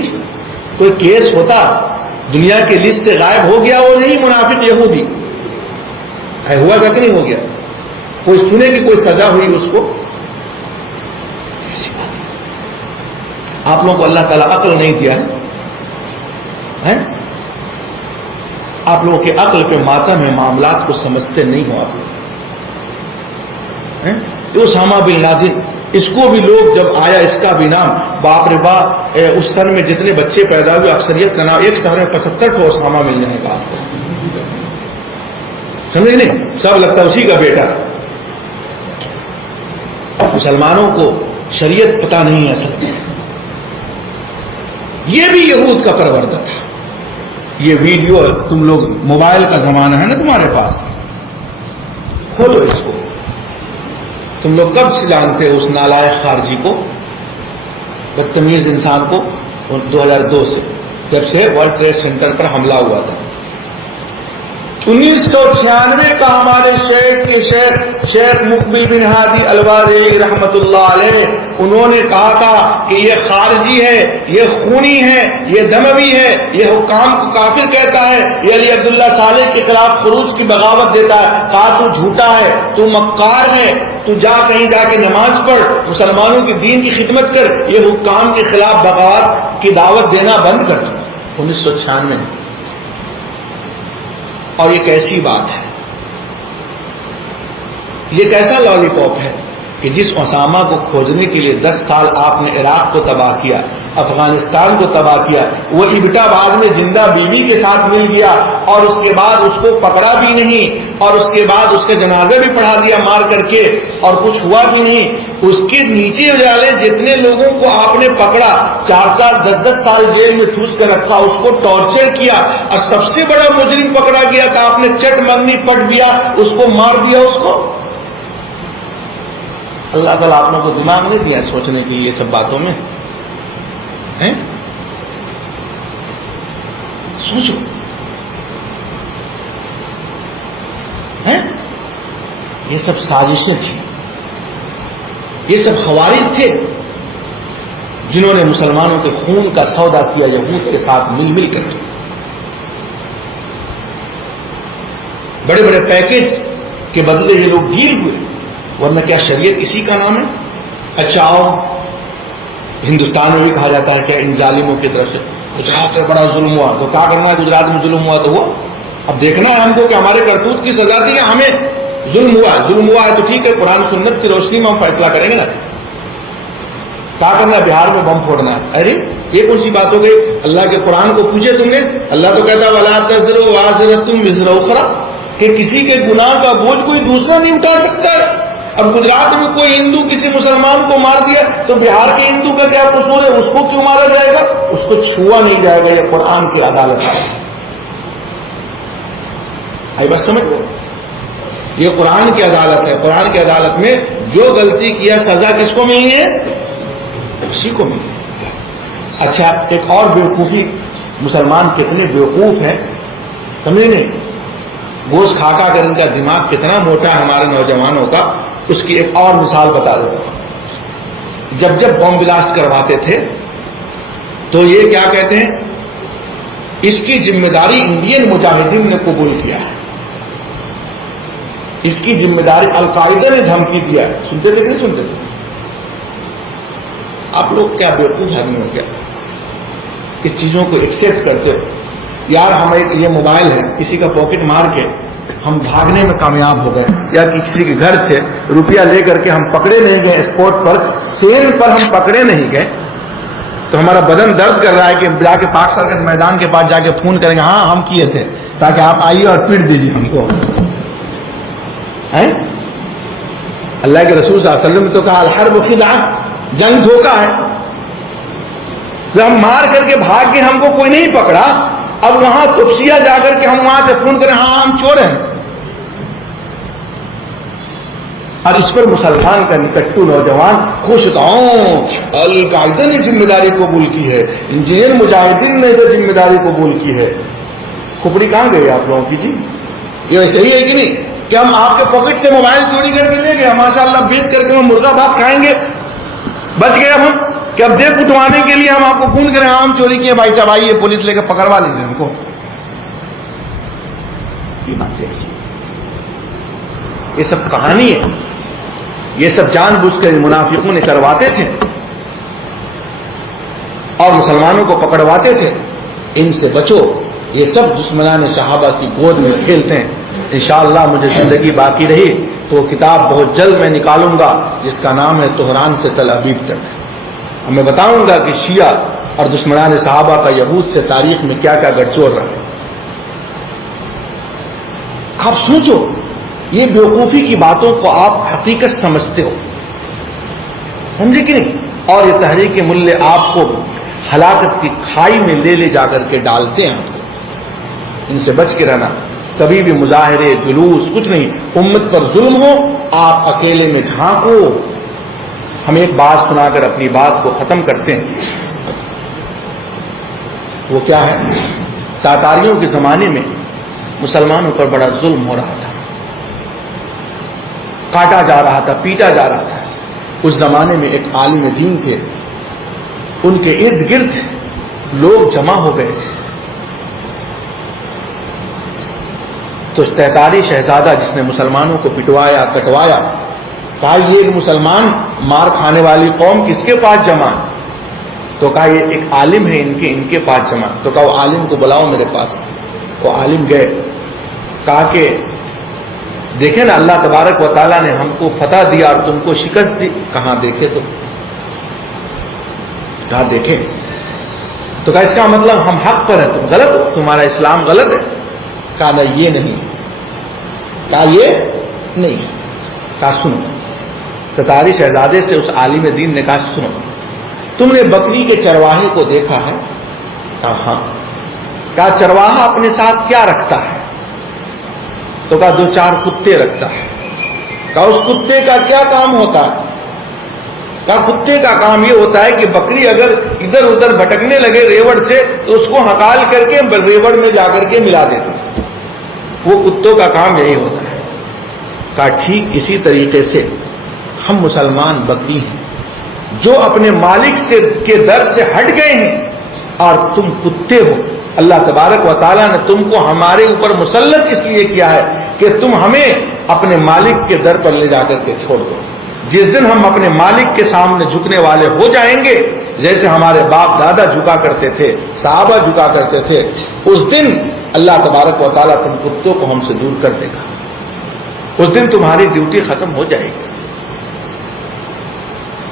کوئی کیس ہوتا، دنیا کی لسٹ سے غائب ہو گیا وہ نہیں منافق یہودی، ہوا تھا کہ نہیں ہو گیا؟ کوئی سنے کہ کوئی سزا ہوئی اس کو؟ آپ لوگوں کو اللہ تعالیٰ عقل نہیں دیا ہے، آپ لوگوں کے عقل پہ ماتم ہے، معاملات کو سمجھتے نہیں ہو آپ لوگ۔ اسامہ بن لادن، اس کو بھی لوگ جب آیا اس کا بھی نام، باپ رے باپ، اس سن میں جتنے بچے پیدا ہوئے اکثریت کا نام، ایک شہر میں 75 کو اسامہ مل جائے گا آپ کو، سمجھے نہیں؟ سب لگتا ہے اسی کا بیٹا۔ مسلمانوں کو شریعت پتہ نہیں ہے اصل میں، یہ بھی یہود کا پروردہ تھا۔ یہ ویڈیو تم لوگ، موبائل کا زمانہ ہے نا تمہارے پاس، کھولو اس کو، تم لوگ کب سے جانتے ہو اس نالائق خارجی کو، بدتمیز انسان کو؟ 2002 سے، جب سے ورلڈ ٹریڈ سینٹر پر حملہ ہوا تھا۔ 1996 کا ہمارے شیخ مقبل بن ہادی الواری رحمت اللہ علیہ، انہوں نے کہا تھا کہ یہ خارجی ہے، یہ خونی ہے، یہ دموی ہے، یہ حکام کو کافر کہتا ہے، یہ علی عبداللہ صالح کے خلاف خروج کی بغاوت دیتا ہے۔ کہا تو جھوٹا ہے، تو مکار ہے، تو جا کہیں جا کے نماز پڑھ، مسلمانوں کی دین کی خدمت کر، یہ حکام کے خلاف بغاوت کی دعوت دینا بند کر دو۔ 1996۔ اور یہ کیسی بات ہے، یہ کیسا لالی پاپ ہے کہ جس اسامہ کو کھوجنے کے لیے 10 سال آپ نے عراق کو تباہ کیا، افغانستان کو تباہ کیا، وہ ابٹا بعد میں زندہ بیوی کے ساتھ مل گیا، اور اس کے بعد اس کو پکڑا بھی نہیں، اور اس کے بعد اس کے جنازہ بھی پڑھا دیا مار کر کے، اور کچھ ہوا بھی نہیں۔ اس کے نیچے والے جتنے لوگوں کو آپ نے پکڑا، 4 10 سال جیل میں ٹھوس کر رکھا، اس کو ٹارچر کیا، اور سب سے بڑا مجرم پکڑا گیا تھا، آپ نے چٹ منگنی پٹ دیا، اس کو مار دیا اس کو۔ اللہ تعالیٰ آپ لوگوں کو دماغ نہیں دیا سوچنے کے لیے سب باتوں میں، سوچو، یہ سب سازشیں تھیں، یہ سب خوارج تھے جنہوں نے مسلمانوں کے خون کا سودا کیا یہود کے ساتھ مل کر کے، بڑے بڑے پیکج کے بدلے یہ لوگ ڈیل ہوئے، ورنہ کیا شریعت اسی کا نام ہے؟ اچھا آؤ، ہندوستان میں بھی کہا جاتا ہے کہ ان ظالموں کی طرف سے گجرات میں بڑا ظلم ہوا، تو کیا کرنا ہے؟ گجرات میں ظلم ہوا تو ہوا، اب دیکھنا ہے ہم کو کہ ہمارے کرتوت کی سزا دی ہے، ہمیں ظلم ہوا ہے تو ٹھیک ہے، قرآن سنت کی روشنی میں ہم فیصلہ کریں گے نا۔ کیا کرنا ہے؟ بہار میں بم پھوڑنا ہے؟ ارے یہ کون سی بات ہو گئی؟ اللہ کے قرآن کو پوچھے تم نے، اللہ تو کہتا ہے وَلَا تَزِرُ وَازِرَةٌ وِزْرَ أُخْرَىٰ، کہ کسی کے گناہ کا بوجھ کوئی دوسرا نہیں اٹھا سکتا ہے۔ اب گجرات میں کوئی ہندو کسی مسلمان کو مار دیا تو بہار کے ہندو کا کیا قصور ہے؟ اس کو کیوں مارا جائے گا؟ اس کو چھوا نہیں جائے گا، یہ قرآن کی عدالت ہے۔ آئی بات سمجھ لو، یہ قرآن کی عدالت ہے، قرآن کی عدالت میں جو غلطی کیا سزا کس کو ملنی ہے؟ اسی کو ملنی ہے۔ اچھا ایک اور بیوقوفی، مسلمان کتنے بیوقوف ہیں سمجھے نہیں؟ گوشت کھا کر ان کا دماغ کتنا موٹا ہے ہمارے نوجوانوں کا، اس کی ایک اور مثال بتا دیتا ہوں۔ جب بم بلاسٹ کرواتے تھے تو یہ کیا کہتے ہیں، اس کی ذمہ داری انڈین مجاہدین نے قبول کیا ہے، اس کی ذمہ داری القاعدہ نے دھمکی دیا ہے۔ سنتے تھے کہ نہیں سنتے تھے؟ آپ لوگ کیا بیوقوف آدمی ہو، کیا اس چیزوں کو ایکسپٹ کرتے ہو؟ یار ہم یہ موبائل ہے کسی کا پاکٹ مار کے ہم بھاگنے میں کامیاب ہو گئے، یا کسی کے گھر سے روپیہ لے کر کے ہم پکڑے نہیں گئے، اسپورٹ پر ٹرین پر ہم پکڑے نہیں گئے، تو ہمارا بدن درد کر رہا ہے کہ جا کے پاک سرکٹ میدان کے پاس جا کے فون کریں گے ہاں ہم کیے تھے، تاکہ آپ آئیے اور پیٹ دیجیے ہم کو. اللہ کے رسول صلی اللہ علیہ وسلم نے تو کہا الحرب خدعہ، جنگ دھوکہ ہے. جب ہم مار کر کے بھاگ کے ہم کو کوئی نہیں پکڑا، اب وہاں تپسیا جا کر کے ہم وہاں سے فون کریں ہاں ہم چور ہیں. اور اس پر مسلمان کا نکٹو نوجوان خوش ہوتا ہوں القاعدہ نے ذمہ داری قبول کی ہے، انجینئر مجاہدین نے جو ذمہ داری قبول کی ہے. کھپڑی کہاں گئی آپ لوگوں کی؟ جی یہ صحیح ہے کہ نہیں کہ ہم آپ کے پاکٹ سے موبائل چوری کر کے لے گئے، ماشاء اللہ بیچ کر کے ہم مرغا بھات کھائیں گے، بچ گئے ہم کہ اب دیکھ اٹھوانے کے لیے ہم آپ کو فون کریں ہم چوری کیے، بھائی صاحب آئیے پولیس لے کے پکڑوا لیجیے ہم کو. یہ بات دیکھیے، یہ سب کہانی ہے، یہ سب جان بوجھ کر منافقوں نے کرواتے تھے اور مسلمانوں کو پکڑواتے تھے. ان سے بچو، یہ سب دشمنان صحابہ کی گود میں کھیلتے ہیں. انشاءاللہ مجھے زندگی باقی رہی تو وہ کتاب بہت جلد میں نکالوں گا جس کا نام ہے تہران سے تل ابیب تک. میں بتاؤں گا کہ شیعہ اور دشمنان صحابہ کا یہود سے تاریخ میں کیا کیا گڑچوڑ رہا ہے. آپ سوچو، یہ بیوقوفی کی باتوں کو آپ حقیقت سمجھتے ہو، سمجھے کہ نہیں؟ اور یہ تحریک ملے آپ کو ہلاکت کی کھائی میں لے جا کر کے ڈالتے ہیں. ان سے بچ کے رہنا. کبھی بھی مظاہرے جلوس کچھ نہیں، امت پر ظلم ہو آپ اکیلے میں جھانکو. ہم ایک بات سنا کر اپنی بات کو ختم کرتے ہیں. وہ کیا ہے؟ تاتاریوں کے زمانے میں مسلمانوں پر بڑا ظلم ہو رہا تھا، کاٹا جا رہا تھا، پیٹا جا رہا تھا. اس زمانے میں ایک عالم دین تھے، ان کے ارد گرد لوگ جمع ہو گئے تھے. تو تیتاری شہزادہ جس نے مسلمانوں کو پٹوایا کٹوایا، کہا یہ مسلمان مار کھانے والی قوم کس کے پاس جمع؟ تو کہا یہ ایک عالم ہے ان کے پاس جمع. تو کہا وہ عالم کو بلاؤ میرے پاس. وہ عالم گئے، کہا کہ دیکھیں نا اللہ تبارک و تعالیٰ نے ہم کو فتح دیا اور تم کو شکست دی. کہاں دیکھے؟ تو کہا دیکھیں. تو کہا اس کا مطلب ہم حق پر ہیں، تم غلط ہو، تمہارا اسلام غلط ہے. کہا نہ یہ نہیں. کہا یہ نہیں. کہا سنو. تتاری شہزادے سے اس عالم دین نے کہا سنو، تم نے بکری کے چرواہے کو دیکھا ہے؟ کہا ہاں. کہا چرواہا اپنے ساتھ کیا رکھتا ہے؟ تو کہا 2-4 کتے رکھتا ہے. کہا اس کتے کا کیا کام ہوتا ہے؟ کہا کتے کا کام یہ ہوتا ہے کہ بکری اگر ادھر ادھر بھٹکنے لگے ریوڑ سے تو اس کو ہکال کر کے ریوڑ میں جا کر کے ملا دیتا. وہ کتوں کا کام یہی ہوتا ہے. کہا ٹھیک اسی طریقے سے ہم مسلمان بکری ہیں جو اپنے مالک سے کے در سے ہٹ گئے ہیں اور تم کتے ہو. اللہ تبارک و تعالیٰ نے تم کو ہمارے اوپر مسلط اس لیے کیا ہے کہ تم ہمیں اپنے مالک کے در پر لے جا کر کے چھوڑ دو. جس دن ہم اپنے مالک کے سامنے جھکنے والے ہو جائیں گے، جیسے ہمارے باپ دادا جھکا کرتے تھے، صحابہ جھکا کرتے تھے، اس دن اللہ تبارک و تعالیٰ تم کتوں کو ہم سے دور کر دے گا. اس دن تمہاری ڈیوٹی ختم ہو جائے گی.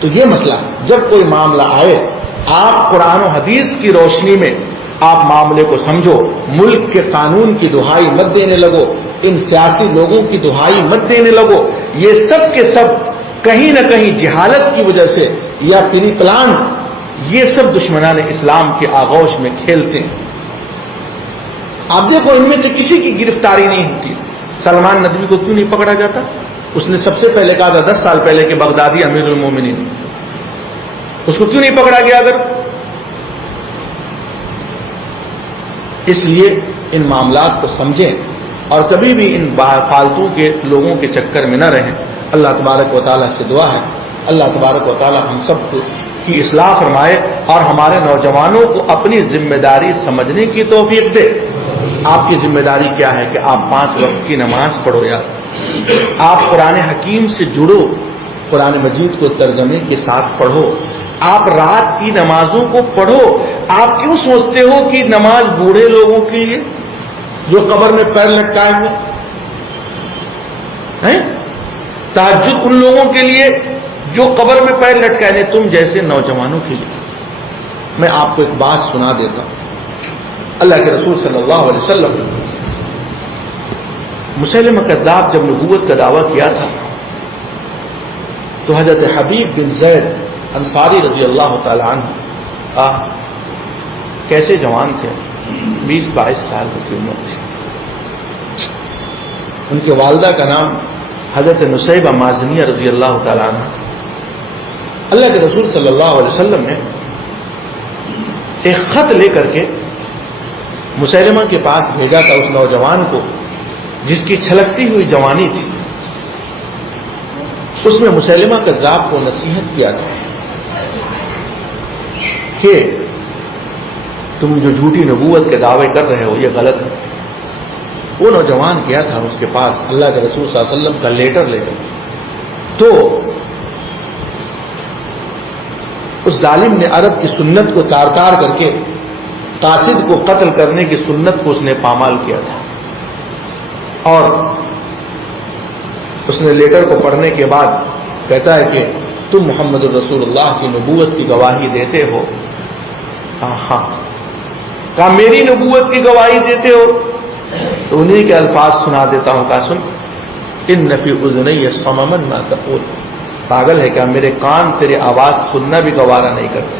تو یہ مسئلہ جب کوئی معاملہ آئے آپ قرآن و حدیث کی روشنی میں آپ معاملے کو سمجھو. ملک کے قانون کی دہائی مت دینے لگو، ان سیاسی لوگوں کی دہائی مت دینے لگو. یہ سب کے سب کہیں نہ کہیں جہالت کی وجہ سے یا پری پلان یہ سب دشمنان اسلام کے آغوش میں کھیلتے ہیں. آپ دیکھو ان میں سے کسی کی گرفتاری نہیں ہوتی. سلمان ندوی کو کیوں نہیں پکڑا جاتا؟ اس نے سب سے پہلے کہا تھا 10 سال پہلے کہ بغدادی امیر المومنین، اس کو کیوں نہیں پکڑا گیا؟ اگر اس لیے ان معاملات کو سمجھیں اور کبھی بھی ان فالتو کے لوگوں کے چکر میں نہ رہیں. اللہ تبارک و تعالیٰ سے دعا ہے اللہ تبارک و تعالیٰ ہم سب کی اصلاح فرمائے اور ہمارے نوجوانوں کو اپنی ذمہ داری سمجھنے کی توفیق دے. آپ کی ذمہ داری کیا ہے کہ آپ 5 وقت کی نماز پڑھو. یار آپ قرآن حکیم سے جڑو، قرآن مجید کو ترجمے کے ساتھ پڑھو. آپ رات کی نمازوں کو پڑھو. آپ کیوں سوچتے ہو کہ نماز بوڑھے لوگوں کے لیے جو قبر میں پیر لٹکائے ہوئے ہیں؟ تہجد ان لوگوں کے لیے جو قبر میں پیر لٹکائے ہیں، تم جیسے نوجوانوں کے لیے۔ میں آپ کو ایک بات سنا دیتا ہوں۔ اللہ کے رسول صلی اللہ علیہ وسلم مسیلمہ کذاب جب نبوت کا دعویٰ کیا تھا تو حضرت حبیب بن زید انصاری رضی اللہ تعالی عنہ کیسے جوان تھے، 20-22 سال کی عمر تھی۔ ان کے والدہ کا نام حضرت نصیبہ مازنیہ رضی اللہ تعالی عنہ۔ اللہ کے رسول صلی اللہ علیہ وسلم نے ایک خط لے کر کے مسیلمہ کے پاس بھیجا تھا، اس نوجوان کو جس کی چھلکتی ہوئی جوانی تھی۔ اس میں مسیلمہ کذاب کو نصیحت کیا تھا کہ تم جو جھوٹی نبوت کے دعوے کر رہے ہو یہ غلط ہے۔ وہ نوجوان گیا تھا اس کے پاس اللہ کے رسول صلی اللہ علیہ وسلم کا لیٹر لے کر، تو اس ظالم نے عرب کی سنت کو تار تار کر کے قاصد کو قتل کرنے کی سنت کو اس نے پامال کیا تھا، اور اس نے لیٹر کو پڑھنے کے بعد کہتا ہے کہ تم محمد الرسول اللہ کی نبوت کی گواہی دیتے ہو؟ ہاں۔ کہا میری نبوت کی گواہی دیتے ہو؟ تو انہیں کے الفاظ سنا دیتا ہوں، کہا سن، ان فی اذنی صمما ما تقول، پاگل ہے کیا، میرے کان تیرے آواز سننا بھی گوارا نہیں کرتے۔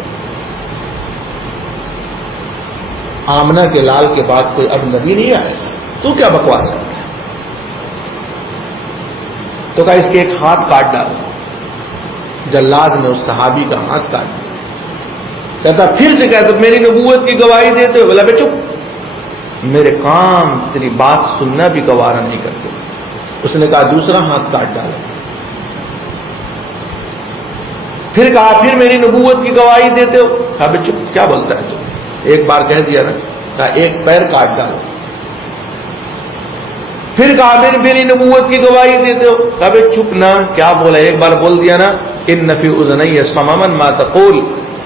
آمنہ کے لال کے بعد کوئی اب نبی نہیں آئے، تو کیا بکواس کرتا ہے؟ تو کہا اس کے ایک ہاتھ کاٹ ڈالو۔ جلاد نے اس صحابی کا ہاتھ کاٹ دیا۔ کہتا پھر سے کہتا میری نبوت کی گواہی دیتے ہو؟ بولا بے چپ، میرے کان تیری بات سننا بھی گوارا نہیں کرتے۔ اس نے کہا دوسرا ہاتھ کاٹ ڈالا۔ پھر کہا پھر میری نبوت کی گواہی دیتے ہو؟ کہا بے چپ، کیا بولتا ہے تو؟ ایک بار کہہ دیا نا، کہا ایک پیر کاٹ ڈالو۔ پھر کہا میری نبوت کی گواہی دیتے ہو؟ کہا بے چپ نا، کیا بولا، ایک بار بول دیا نا، ان فی اذنی صمما ما تقول،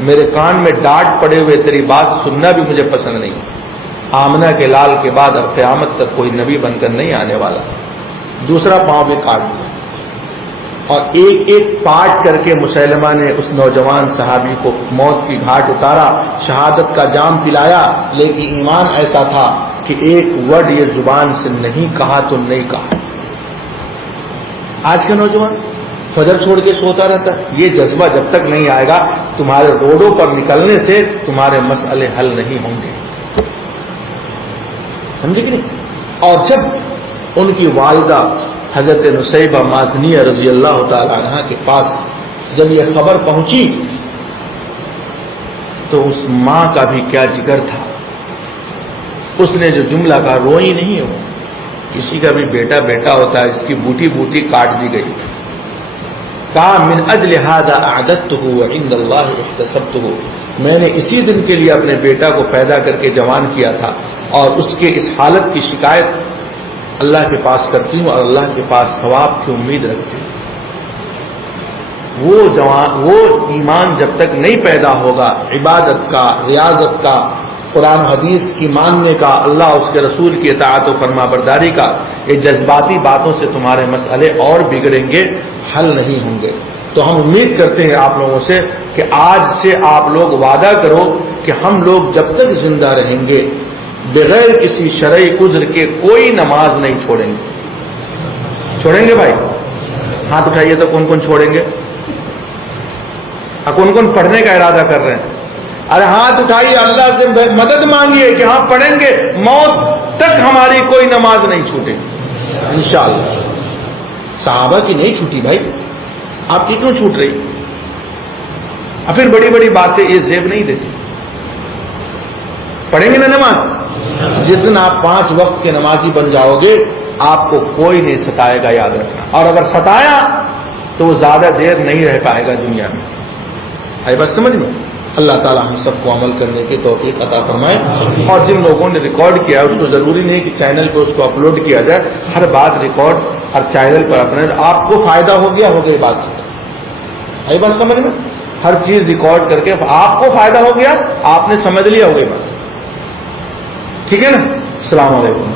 میرے کان میں ڈانٹ پڑے ہوئے تیری بات سننا بھی مجھے پسند نہیں۔ آمنہ کے لال کے بعد اب قیامت تک کوئی نبی بن کر نہیں آنے والا۔ دوسرا پاؤں بھی کاٹ دیا، اور ایک ایک پاٹ کر کے مسیلمہ نے اس نوجوان صحابی کو موت کی گھاٹ اتارا، شہادت کا جام پلایا، لیکن ایمان ایسا تھا کہ ایک ورڈ یہ زبان سے نہیں کہا تو نہیں کہا۔ آج کا نوجوان فجر چھوڑ کے سوتا رہتا ہے، یہ جذبہ جب تک نہیں آئے گا تمہارے روڈوں پر نکلنے سے تمہارے مسئلے حل نہیں ہوں گے، سمجھے کہ نہیں؟ اور جب ان کی والدہ حضرت نصیبہ مازنیہ رضی اللہ تعالی عنہ کے پاس جب یہ خبر پہنچی تو اس ماں کا بھی کیا جگر تھا، اس نے جو جملہ کہا، روئی نہیں ہو، کسی کا بھی بیٹا بیٹا ہوتا ہے، اس کی بوٹی بوٹی کاٹ دی گئی۔ کہا من اجل ھذا اعددتہ وعند اللہ احتسبتہ، میں نے اسی دن کے لیے اپنے بیٹا کو پیدا کر کے جوان کیا تھا، اور اس کے اس حالت کی شکایت اللہ کے پاس کرتی ہوں اور اللہ کے پاس ثواب کی امید رکھتی ہوں۔ وہ ایمان جب تک نہیں پیدا ہوگا، عبادت کا، ریاضت کا، قرآن حدیث کی ماننے کا، اللہ اس کے رسول کی اطاعت و فرما برداری کا، یہ جذباتی باتوں سے تمہارے مسئلے اور بگڑیں گے، حل نہیں ہوں گے۔ تو ہم امید کرتے ہیں آپ لوگوں سے کہ آج سے آپ لوگ وعدہ کرو کہ ہم لوگ جب تک زندہ رہیں گے بغیر کسی شرعی عذر کے کوئی نماز نہیں چھوڑیں گے۔ چھوڑیں گے بھائی؟ ہاتھ اٹھائیے تو کون کون چھوڑیں گے؟ کون کون پڑھنے کا ارادہ کر رہے ہیں؟ ارے ہاتھ اٹھائیے، اللہ سے مدد مانگیے کہ ہاں پڑھیں گے، موت تک ہماری کوئی نماز نہیں چھوٹے انشاءاللہ۔ صحابہ کی نہیں چھوٹی بھائی، آپ کی کیوں چھوٹ رہی؟ اور پھر بڑی بڑی باتیں یہ زیب نہیں دیتی۔ پڑھیں گے نا نماز؟ جس دن آپ 5 وقت کے نمازی بن جاؤ گے آپ کو کوئی نہیں ستائے گا، یاد رکھنا، اور اگر ستایا تو وہ زیادہ دیر نہیں رہ پائے گا دنیا میں۔ آئی بات سمجھ میں؟ اللہ تعالی ہم سب کو عمل کرنے کی توفیق عطا فرمائے، اور جن لوگوں نے ریکارڈ کیا اس کو ضروری نہیں کہ چینل پہ اس کو اپلوڈ کیا جائے، ہر بات ریکارڈ ہر چینل پر اپنے آپ کو فائدہ ہو گیا یہ بات سے۔ آئی بات سمجھ میں؟ ہر چیز ریکارڈ کر کے آپ کو فائدہ ہو گیا, آپ نے سمجھ لیا ہوگی بات. ٹھیک ہے نا. السلام علیکم.